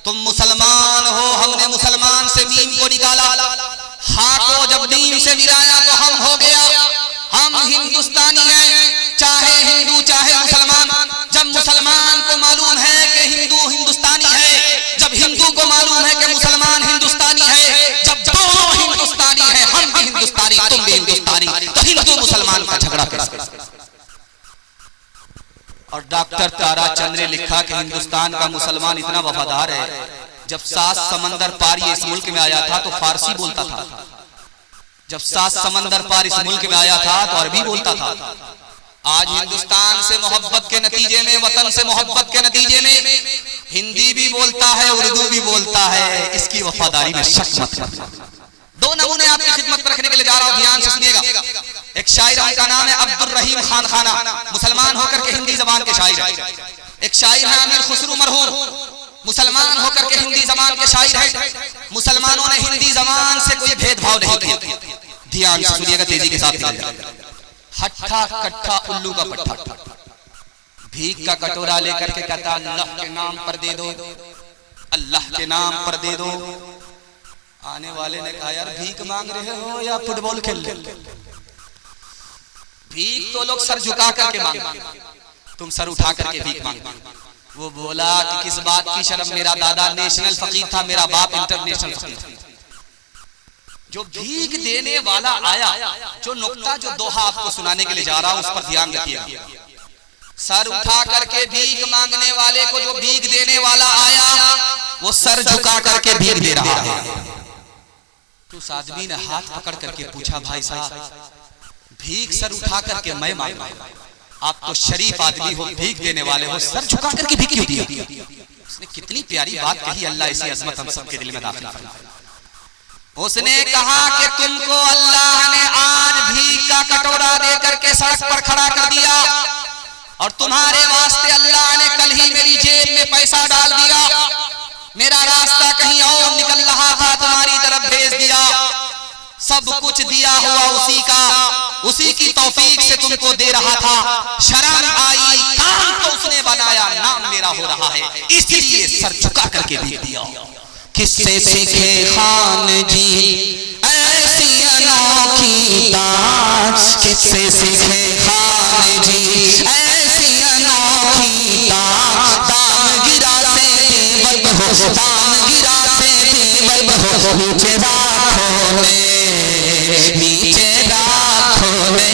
तुम मुसलमान हो, हमने मुसलमान से मीम को निकाला। हा को जब मीम से मिलाया तो हम हो गया, हम हिंदुस्तानी हैं, चाहे हिंदू चाहे मुसलमान। जब मुसलमान को मालूम है कि हिंदू हिंदुस्तानी है, जब हिंदू को मालूम है कि मुसलमान हिंदुस्तानी है, जब दोनों हिंदुस्तानी है, हम भी हिंदुस्तानी तुम भी हिंदुस्तानी, तो हिंदू मुसलमान का झगड़ा कैसे। और डॉक्टर ताराचंद ने लिखा कि हिंदुस्तान का मुसलमान इतना वफादार है, जब 7 समंदर पार ये इस मुल्क में आया था तो फारसी बोलता था। जब 7 समंदर पार इस मुल्क में आया था तो अरबी बोलता था। आज हिंदुस्तान से मोहब्बत के नतीजे में, वतन से मोहब्बत के नतीजे में हिंदी भी बोलता है, उर्दू भी बोलता है। इसकी वफादारी में शक मत करना। 2 नमूने आपकी खिदमत पर रखने के लिए जा रहा हूं, ध्यान से सुनिएगा। एक शायर है, उनका नाम है अब्दुल रहीम खान खाना, मुसलमान होकर के हिंदी जबान के शायर है। एक शायर है अमीर खुसरू मरहूम, मुसलमान होकर के हिंदी जबान के शायर है। मुसलमानों ने हिंदी जबान से कोई भेदभाव नहीं किया। ध्यान से सुनिएगा, तेजी के साथ। हट्ठा कट्ठा उल्लू का पट्ठा, भीख का कटोरा लेकर के कहता अल्लाह के नाम पर दे दो, अल्लाह के नाम पर दे दो। आने वाले ने कहा यार भीख मांग रहे हो या फुटबॉल खेल रहे हो? भीख तो लोग सर झुका करके मांगते, तुम सर उठा करके भीख मांगते। वो बोला कि किस बात की शर्म, मेरा दादा नेशनल फकीर था, मेरा बाप इंटरनेशनल फकीर था। जो भीख देने वाला आया, जो नुक्ता, जो दोहा आपको सुनाने के लिए जा रहा हूं, उस पर ध्यान रखिएगा। सर उठा करके भीख मांगने वाले को जो भीख देने वाला आया, वो सर झुका करके भीख दे रहा है। तो उस आदमी ने हाथ पकड़ करके पूछा भाई साहब भीख सर उठा करके मैं मांगा, आप तो शरीफ आदमी हो, भीख देने वाले हो, सर झुका करके भीख क्यों दिया? उसने कितनी प्यारी बात कही, अल्लाह ऐसी अजमत हम सबके दिल में दाखिल फरमाए। उसने कहा कि तुमको अल्लाह ने आज भीख का कटोरा दे करके सड़क पर खड़ा कर दिया, और तुम्हारे वास्ते अल्लाह ने कल ही मेरी जेब में पैसा डाल दिया। मेरा रास्ता कहीं और निकल रहा था, तुम्हारी तरफ भेज दिया। सब कुछ दिया हुआ उसी का, उसी की तौफीक से तुमको दे रहा था। शर्म आई, काम तो उसने बनाया, नाम मेरा हो रहा है, इसलिए सर झुका करके दे दिया। किससे सीखे खान जी ऐसी अनोखी बात, किससे सीखे खान जी ऐसी अनोखी बात। दाम गिरा से देवल हो, दाम गिरा से देवल हो, नीचे राखो ने, नीचे राखो ने।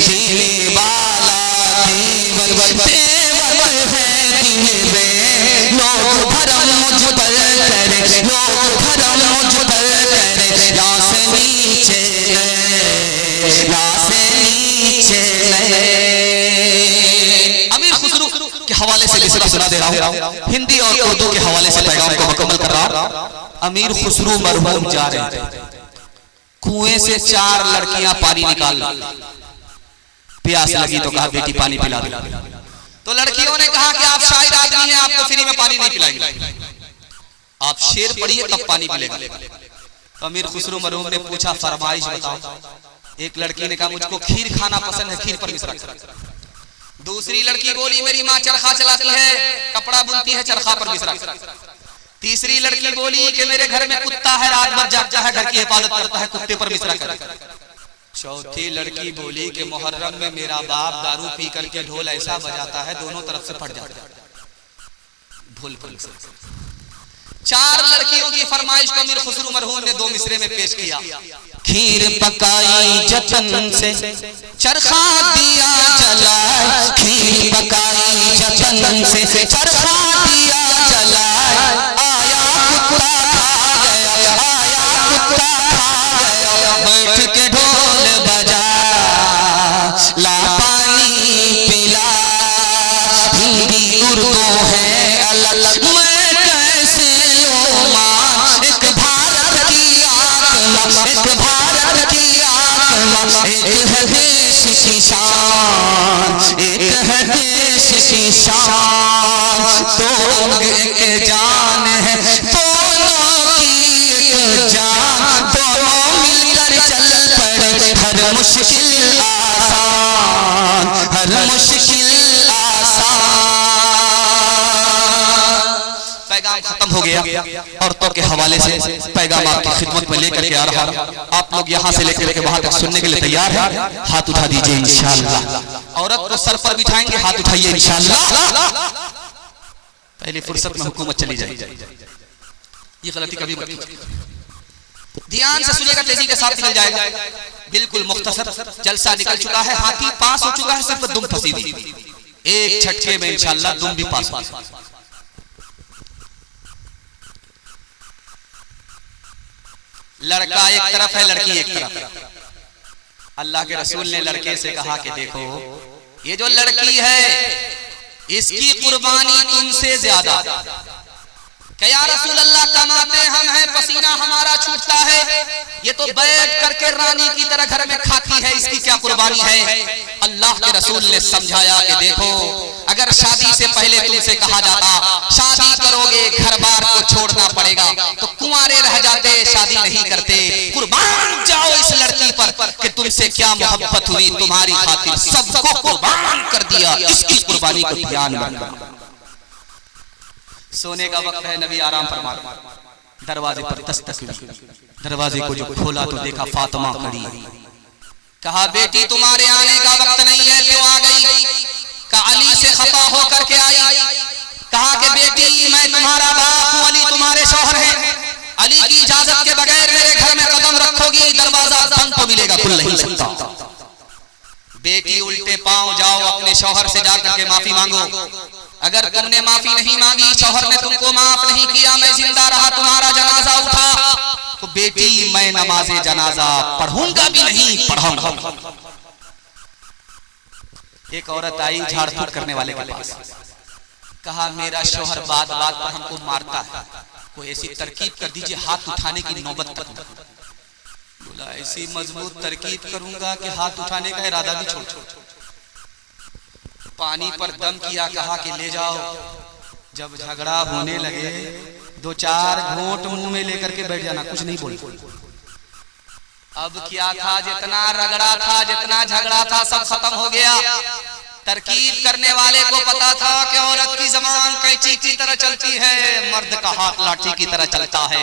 जीने वाला देवल देवल है दिन में, लोग भरम मुझ पर करे, लोग भरम मुझ पर करे। यहाँ से नीचे यहाँ से नीचे अमीर खुसरू के हवाले से लिस्ट सुना दे रहा हूँ, हिंदी और उर्दू के हवाले से पैगाम को मुकम्मल कर रहा हूँ। अमीर खुसरू मरहूम जा रहे थे, कुएं से 4 लड़कियां पानी निकाल, प्यास लगी तो कहा बेटी पानी पिला दो। तो लड़कियों ने कहा कि आप शायर आदमी हैं, आपको फ्री में पानी नहीं पिलाएंगे, आप शेर पढ़िए तब पानी पिलेगा। तो अमीर खुसरू मरहूम ने पूछा फरमाइश बताओ। एक लड़की ने कहा मुझको खीर खाना पसंद है, खीर पर मिश्रा। दूसरी लड़की बोली मेरी माँ चरखा चलाती है, कपड़ा बुनती है, चरखा पर मिश्रा। तीसरी लड़की बोली कि मेरे घर में कुत्ता है, रात भर जागता है, घर की हिफाजत करता है, कुत्ते पर मिश्रा कर। चौथी लड़की बोली कि मुहर्रम में मेरा बाप दारू पी करके ढोल ऐसा बजाता है दोनों तरफ से फट जाता है, ढोल पर। 4 लड़कियों की फरमाइश को अमीर खुसरू मरहूम ने 2 मिसरे में पेश किया। खीर पकाई जतन से, चरखा दिया जलाए। खीर पकाई जतन से, चरखा दिया जलाए। की शान, एक है देश की शान, तो एक जान है दोनों की एक जान, दोनों मिलकर चल पड़े हर मुश्किल आसान, हर मुश्किल आसान। पैगाम खत्म हो गया। औरतों के हवाले से पैगाम आपकी खिदमत में लेकर के आ रहा हूं। आप लोग यहां से लेकर के वहां तक सुनने के लिए तैयार हैं? हाथ उठा दीजिए इंशाअल्लाह। औरत को सर पर बिठाएंगे, हाथ उठाइए इंशाअल्लाह। पहली फुर्सत में हुकूमत चली जाए, ये गलती कभी मत कीजिए। ध्यान से सुनिएगा, तेजी के साथ निकल जाएगा। बिल्कुल मुख्तसर जलसा निकल चुका है, हाथी पास हो चुका है, सिर्फ दुम फंसी हुई। एक झटके में इंशाअल्लाह दुम भी पास हो। लड़का एक तरफ है, लड़की एक तरफ है। अल्लाह के रसूल ने लड़के से कहा कि देखो ये जो लड़की है इसकी कुर्बानी तुमसे ज्यादा। क्या या रसूल अल्लाह, कमाते हम हैं, पसीना हमारा छूटता है, ये तो बैठ करके रानी की तरह घर में खाती है, इसकी क्या कुर्बानी है? अल्लाह के रसूल ने समझाया कि देखो अगर शादी से पहले तुमसे कहा जाता शादी करोगे घर बार को छोड़ना पड़ेगा, तो कुंवारे रह जाते, शादी नहीं करते। कुर्बान जाओ इस लड़की पर कि तुमसे क्या मोहब्बत हुई, तुम्हारी खातिर सबको कुर्बान कर दिया, इसकी कुर्बानी को ध्यान रखना। सोने का वक्त है, नबी आराम फरमा, दरवाजे पर दस्तक हुई। दरवाजे को जो खोला तो देखा फातिमा खड़ी। कहा बेटी तुम्हारे आने का वक्त नहीं है, क्यों आ गई? कहा अली से खता हो करके आई। कहा कि बेटी मैं तुम्हारा बाप हूं, अली तुम्हारे शौहर हैं, अली की इजाजत के बगैर मेरे घर में कदम रखोगी दरवाजा बंद तो मिलेगा, खुल नहीं सकता। बेटी उल्टे पांव जाओ अपने शौहर से जाकर के माफी मांगो। अगर तुमने माफी नहीं मांगी, शौहर ने तुमको माफ नहीं किया, मैं जिंदा रहा, तुम्हारा जनाजा उठा, तो बेटी मैं नमाजे जनाजा पढ़ूंगा भी नहीं, पढ़ाऊंगा। एक औरत आई झाड़ फूक करने वाले के पास। कहा मेरा शौहर बात बात पर हमको मारता है, कोई ऐसी तरकीब कर दीजिए हाथ उठाने की नौबत तक। बोला ऐसी मजबूत तरकीब करूंगा कि हाथ उठाने का इरादा भी छोड़। पानी पर दम किया, कहा कि ले जाओ। जब झगड़ा होने लगे दो चार घूंट मुंह में लेकर के बैठ जाना, कुछ नहीं बोल। अब क्या था, जितना रगड़ा था, जितना झगड़ा था, सब खत्म हो गया। तरकीब करने वाले को पता था कि औरत की ज़बान कैंची की तरह चलती है, मर्द का हाथ लाठी की तरह चलता है।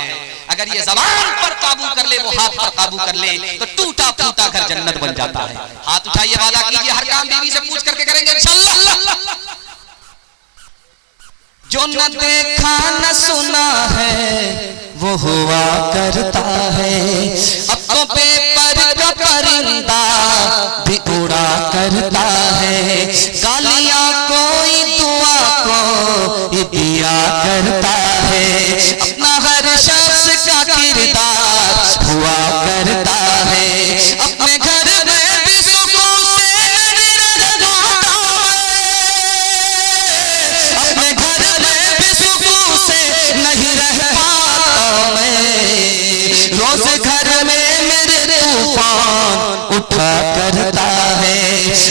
अगर ये ज़बान पर काबू कर ले, वो हाथ पर काबू कर ले, तो टूटा फूटा घर जन्नत बन जाता है। हाथ उठाइए, वादा कीजिए, हर काम बीवी से पूछ करके करेंगे इंशाअल्लाह। जो न देखा न सुना है वो हुआ करता है, अपनों पे पर का परिंदा भी उड़ा करता है, गालियां कोई दुआ को दिया करता है, अपना हर शख्स का किरदार हुआ करता है, अपने घर में भी सुकून से नहीं रहता है, अपने घर में भी सुकून से नहीं रह पाता मैं, रोज घर में मेरे तूफान उठा करता है,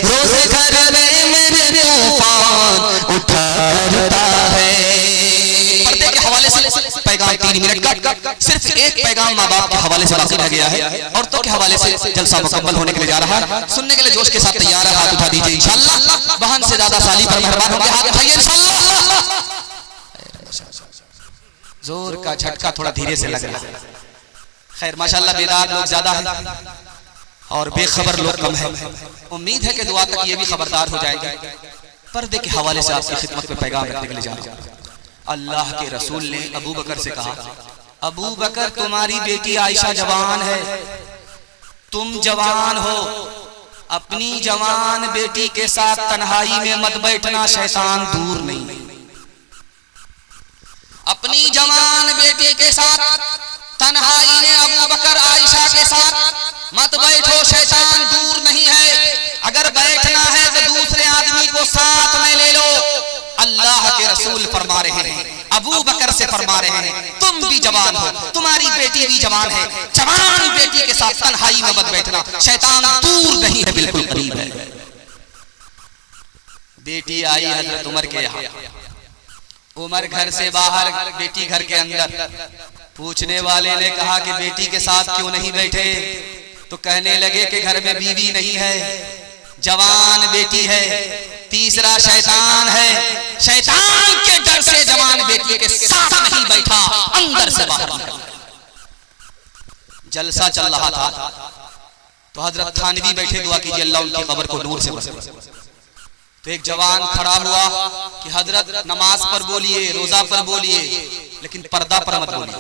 रोज घर में मेरे तूफान उठा करता है। पर्दे के हवाले से पैगाम 3 मिनट का, सिर्फ एक पैगाम माँ बाप के हवाले से बाकी रह गया है। औरतों के हवाले से जलसा मुकम्मल होने के लिए जा रहा है। सुनने के लिए जोश के साथ तैयार है, हाथ उठा दीजिए इंशाअल्लाह। बहन से ज्यादा साली पर मेहरबान होंगे, हाथ उठाइए इंशाअल्लाह। जोर का झटका थोड़ा धीरे से लग रहा है। खैर माशाअल्लाह बेदार लोग ज्यादा हैं और बेखबर लोग कम है। उम्मीद है कि दुआ तक ये भी खबरदार हो जाएंगे। पर्दे के हवाले से आपकी खिदमत में पैगाम रखने के लिए जा रहा हूं। अल्लाह के रसूल ने अबू बकर से कहा, अबू बकर तुम्हारी बेटी आयशा जवान है, तुम जवान हो, अपनी जवान बेटी के साथ तन्हाई में मत बैठना, शैतान दूर नहीं। अपनी जवान बेटी के साथ तन्हाई में अबू बकर आयशा के साथ मत बैठो, शैतान दूर नहीं है। अगर बैठना है तो दूसरे आदमी को साथ में ले लो। अल्लाह के रसूल फरमाते फरमा रहे हैं, अबू बकर से फरमा रहे हैं, तुम भी जवान हो, तुम्हारी बेटी भी जवान है, जवान बेटी के साथ तन्हाई में मत बैठना, शैतान दूर नहीं है बिल्कुल करीब है। बेटी आई हजरत उमर के यहाँ, उमर घर से बाहर, बेटी घर के अंदर। पूछने वाले ने कहा कि बेटी के साथ क्यों नहीं बैठे? तो कहने लगे कि घर में बीवी नहीं है, जवान बेटी है, तीसरा शैतान है, शैतान के डर से जवान बेटी के साथ नहीं बैठा, अंदर से बाहर निकल। जलसा चल रहा था तो हजरत थानवी बैठे, दुआ कीजिए अल्लाह उनकी कब्र को नूर से बरसाए। तो एक जवान खड़ा हुआ कि हजरत नमाज पर बोलिए, रोजा पर बोलिए, लेकिन पर्दा पर मत बोलिए।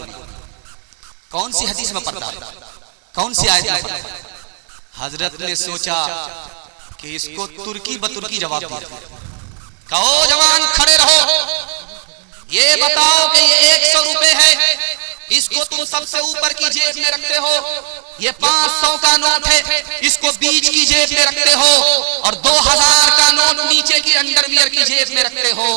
कौन सी हदीस में पर्दा, कौन सी आयत में पर्दा? हजरत ने सोचा कि इसको तुर्की बतुर्की जवाब दिया। कहो जवान खड़े रहो, ये बताओ कि ये 100 रुपए है, इसको तुम सबसे ऊपर की जेब में रखते हो, ये 500 का नोट है, इसको बीच की जेब में रखते हो, और 2000 का नोट नीचे की अंडरवियर की जेब में रखते हो।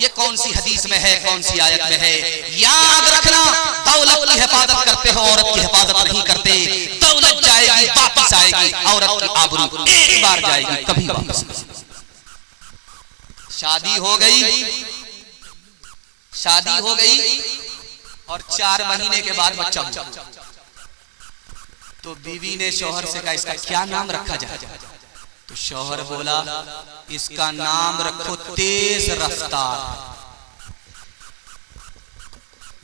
ये कौन सी हदीस में है, कौन सी आयत में है? याद रखना, दौलत की हिफाजत करते हो, औरत की हिफाजत नहीं करते। दौलत जाएगी वापस आएगी, औरत की आबरू एक बार जाएगी कभी वापस नहीं। शादी हो गई, शादी हो गई और 4 महीने के बाद बच्चा हुआ। तो बीवी ने शौहर से कहा इसका क्या नाम रखा जाए? तो शौहर बोला इसका नाम रखो तेज रफ्तार।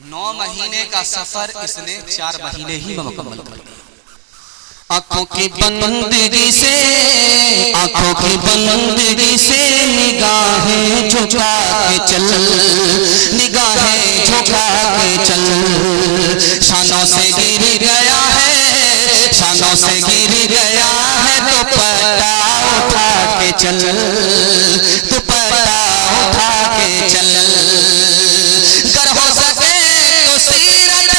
9 महीने का सफर इसने 4 महीने ही में मुकम्मल कर दिया। आंखों की बंदगी से, आंखों की बंदगी से निगाहें झुका के चल, निगाहें झुका के चल। शानों से गिर गया है, शानों से गिर गया है, दुपट्टा उठा के चल, दुपट्टा उठा के चल। गर हो सके तो सीरत,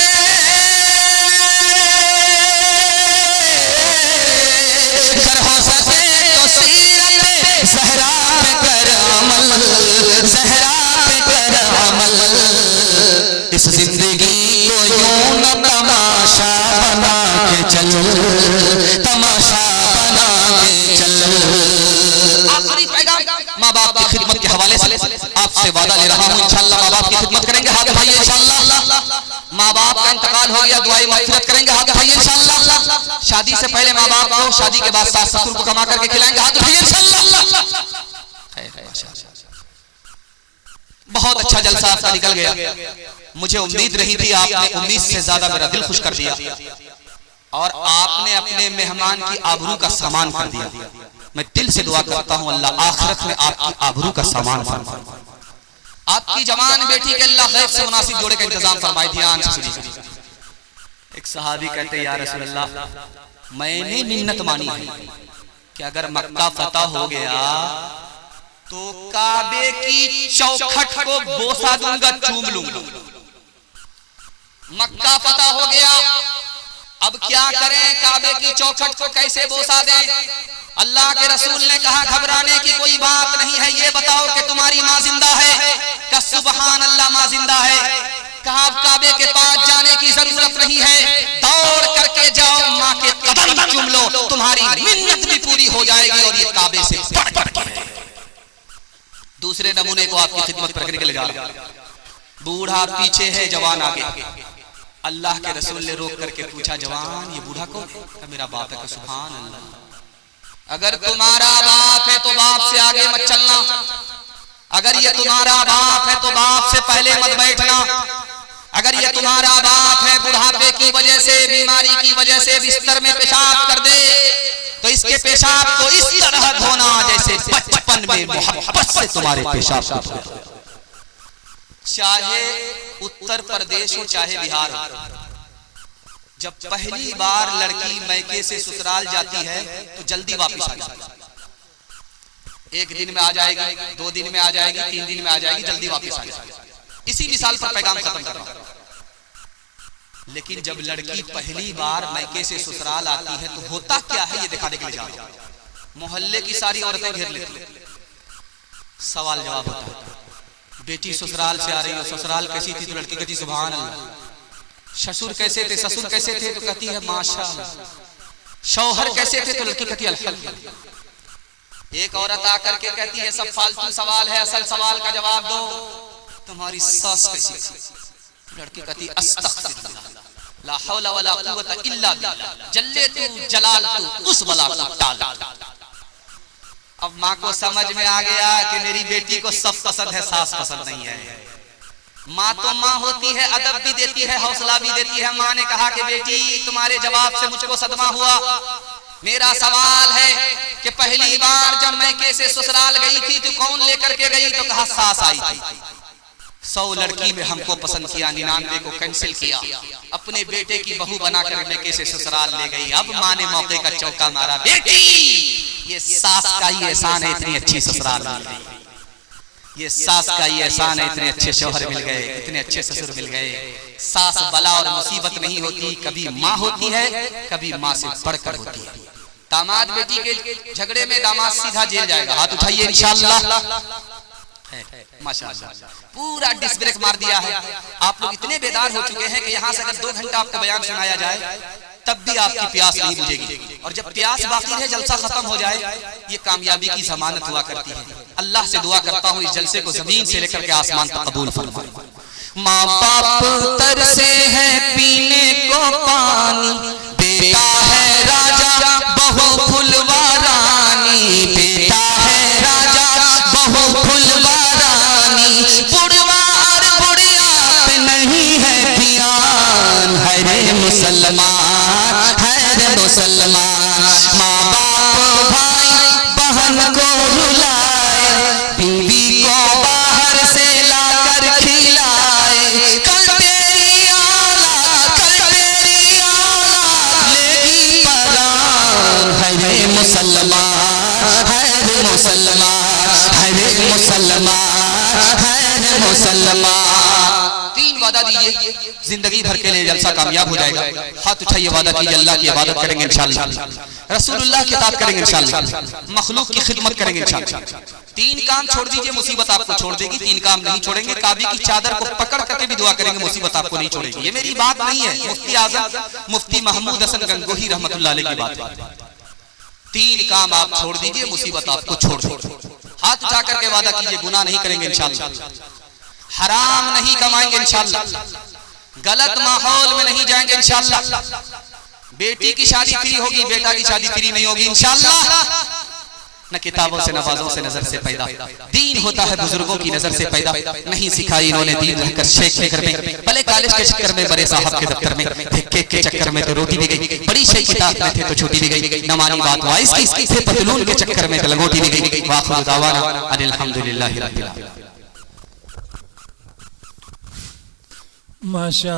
गर हो सके तो सीरत ज़हरा पे कर अमल, ज़हरा पे कर अमल। इस जिंदगी को यूं न तमाशा बना के चल, तमाशा बना के चल। आखिरी पैगाम माँ बाप की खिदमत के हवाले से आपसे वादा ले रहा हूँ, इंशाअल्लाह माँ बाप की खिदमत करेंगे, हाथ उठाइए इंशाअल्लाह। माँ बाप का इंतकाल हो गया, दुआएं मग़फ़िरत करेंगे, हाथ उठाइए इंशाअल्लाह। शादी से पहले माँ बाप को, शादी के बाद सास ससुर को कमा करके खिलाएंगे, हाथ उठाइए इंशाअल्लाह। बहुत अच्छा जलसा आपका निकल गया। मुझे उम्मीद नहीं थी, आपने उम्मीद से ज्यादा मेरा दिल खुश कर दिया, और आपने अपने मेहमान की आबरू का सामान कर दिया। मैं दिल से दुआ करता हूँ अल्लाह आखिरत में आपकी आबरू का सामान फरमाए। आपकी जवान बेटी के अल्लाह गैब से मुनासिब जोड़े का इंतजाम फरमाए। ध्यान से सुनिए। एक सहाबी कहते हैं या रसूल अल्लाह, मैंने मिन्नत मानी है कि अगर मक्का फतह हो गया तो काबे की चौखट को बोसा दूंगा, चूम लूंगा। मक्का फतह हो गया, अब क्या करें? काबे की चौखट को कैसे बोसा दें? अल्लाह के रसूल ने कहा घबराने की कोई बात नहीं है, ये बताओ कि तुम्हारी माँ जिंदा है? कहा सुबहान अल्लाह, माँ जिंदा है। कहा काबे के पास जाने की जरूरत नहीं है, दौड़ करके जाओ, माँ के कदम चूम लो, तुम्हारी मिन्नत भी पूरी हो जाएगी, और ये काबे से बढ़ करके है। दूसरे नमूने को आपकी खिदमत करने के लिए जा रहा हूं। बूढ़ा पीछे है, जवान आगे। अल्लाह के रसूल ने रोक करके पूछा जवान ये बूढ़ा कौन है? मेरा बाप है। सुभान अल्लाह। अगर तुम्हारा बाप है तो बाप से आगे मत चलना, अगर ये तुम्हारा बाप है तो बाप से पहले मत बैठना, अगर ये तुम्हारा बाप है बुढ़ापे की वजह से, बीमारी की वजह से बिस्तर में पेशाब कर दे तो इसके पेशाब को इस तरह धोना जैसे बचपन में मोहब्बत से तुम्हारे पेशाब को धोया। चाहे उत्तर प्रदेश हो चाहे बिहार हो, जब पहली बार लड़की मैके से ससुराल जाती है तो जल्दी वापस आ जाती है। 1 दिन में आ जाएगी, 2 दिन में आ जाएगी, 3 दिन में आ जाएगी, जल्दी वापस आ जाएगी। इसी मिसाल पर पैगाम खत्म कर रहा हूं। लेकिन जब लड़की पहली बार मैके से ससुराल आती है तो होता क्या है ये दिखाने के लिए जा रहा हूं। मोहल्ले की सारी औरतें घेर लेती हैं, सवाल जवाब होता है। बेटी ससुराल से आ रही हो, ससुराल कैसी थी तो लड़की कहती सुभान अल्लाह। ससुर कैसे थे, ससुर कैसे थे तो कहती है माशाअल्लाह। शौहर कैसे थे तो लड़की कहती है अल्हम्दुलिल्लाह। एक औरत आकर के कहती है सब फालतू सवाल है, असल सवाल का जवाब दो, तुम्हारी सास कैसी थी? लड़की कहती अस्तगफिरुल्लाह, ला हौला वला कुव्वता इल्ला बिल्लाह, जल्ले तू जलाल तू उस बला को टाल। अब माँ को समझ में आ गया कि मेरी बेटी को सब पसंद है, सास पसंद नहीं है। माँ तो माँ होती है, अदब भी देती है, हौसला भी देती है। माँ ने कहा कि बेटी तुम्हारे जवाब से मुझको सदमा हुआ। मेरा सवाल है कि पहली बार जब मैं कैसे ससुराल गई थी तो कौन लेकर के गई? तो कहा सास आई थी। 100 लड़की में हमको पसंद किया, 99 को कैंसिल किया, अपने बेटे की बहू बनाकर मैं कैसे ससुराल ले गई। अब माँ ने मौके का चौका मारा, बेटी ये सास का ही एहसान है, इतनी अच्छी ससुराल मिल गई। ये सास का ही एहसान है, इतने अच्छे शौहर मिल गए, इतने अच्छे ससुर मिल गए। सास बला और मुसीबत नहीं होती, कभी माँ होती है, कभी माँ से बढ़कर होती है। दामाद बेटी के झगड़े में दामाद सीधा जेल जाएगा, हाथ उठाइए इंशाअल्लाह। माशाअल्लाह पूरा डिस ब्रेक मार दिया है। आप लोग इतने बेदार हो चुके हैं कि यहाँ से अगर 2 घंटा आपको बयान सुनाया जाए तब भी आपकी प्यास नहीं बुझेगी, और जब प्यास बाकी है जलसा खत्म हो जाए, ये कामयाबी की जमानत हुआ करती है। अल्लाह से दुआ करता हूँ इस जलसे को जमीन से लेकर के आसमान तक कबूल फरमाए। माँ बाप तरसे हैं पीने को पानी, बेटा है राजा बहु फुलवारानी, बेटा है राजा बहु फुलवारानी, बुढ़वार बुढ़िया पे नहीं है ध्यान, हरे मुसलमान हरे मुसलमान। माँ बाप भाई बहन को रुलाए, बीवी को बाहर से लाकर खिलाए, कल तेरी औलाद लेगी परान, हरे मुसलमान हरे मुसलमान हरे मुसलमान हरे मुसलमान। 3 वादा दीजिए, जिंदगी भर के लिए जलसा कामयाब हो जाएगा। हाथ उठाइए, वादा कीजिए अल्लाह की इबादत करेंगे इंशाअल्लाह, रसूलुल्लाह की इताअत करेंगे इंशाअल्लाह, मखलूक की खिदमत करेंगे इंशाअल्लाह। 3 काम छोड़ दीजिए, मुसीबत आपको छोड़ देगी। 3 काम नहीं छोड़ेंगे, काबी की चादर को पकड़ करके भी दुआ करेंगे, मुसीबत आपको नहीं छोड़ेगी। ये मेरी बात नहीं है, मुफ्ती आजम मुफ्ती महमूद हसन गंगोही रहमतुल्लाह अलैह की बात है। 3 काम आप छोड़ दीजिए, मुसीबत आपको छोड़ देगी। हाथ उठा करके वादा कीजिए, गुनाह नहीं करेंगे इंशाअल्लाह, हराम नहीं कमाएंगे इंशाअल्लाह, गलत माहौल में नहीं जाएंगे इंशाअल्लाह, बेटी की शादी फ्री होगी, बेटा की शादी फ्री नहीं होगी इंशाअल्लाह। न किताबों से नवाजों से नजर से पैदा, दीन होता है बुजुर्गों की नजर से पैदा। नहीं सिखाई इन्होंने दीन रहकर शेख के घर में, भले कॉलेज के चक्कर में, बड़े साहब के दफ्तर में, केक के चक्कर में तो रोटी भी गई, बड़ी शेख किताब में थे तो छोटी भी गई, नमानी बात वाइस की थे, पतलून के चक्कर में तो लंगोटी भी गई। वाखिर दावाना अनिल हम्दुलिल्लाहि रब्बिल आलमीन। माशा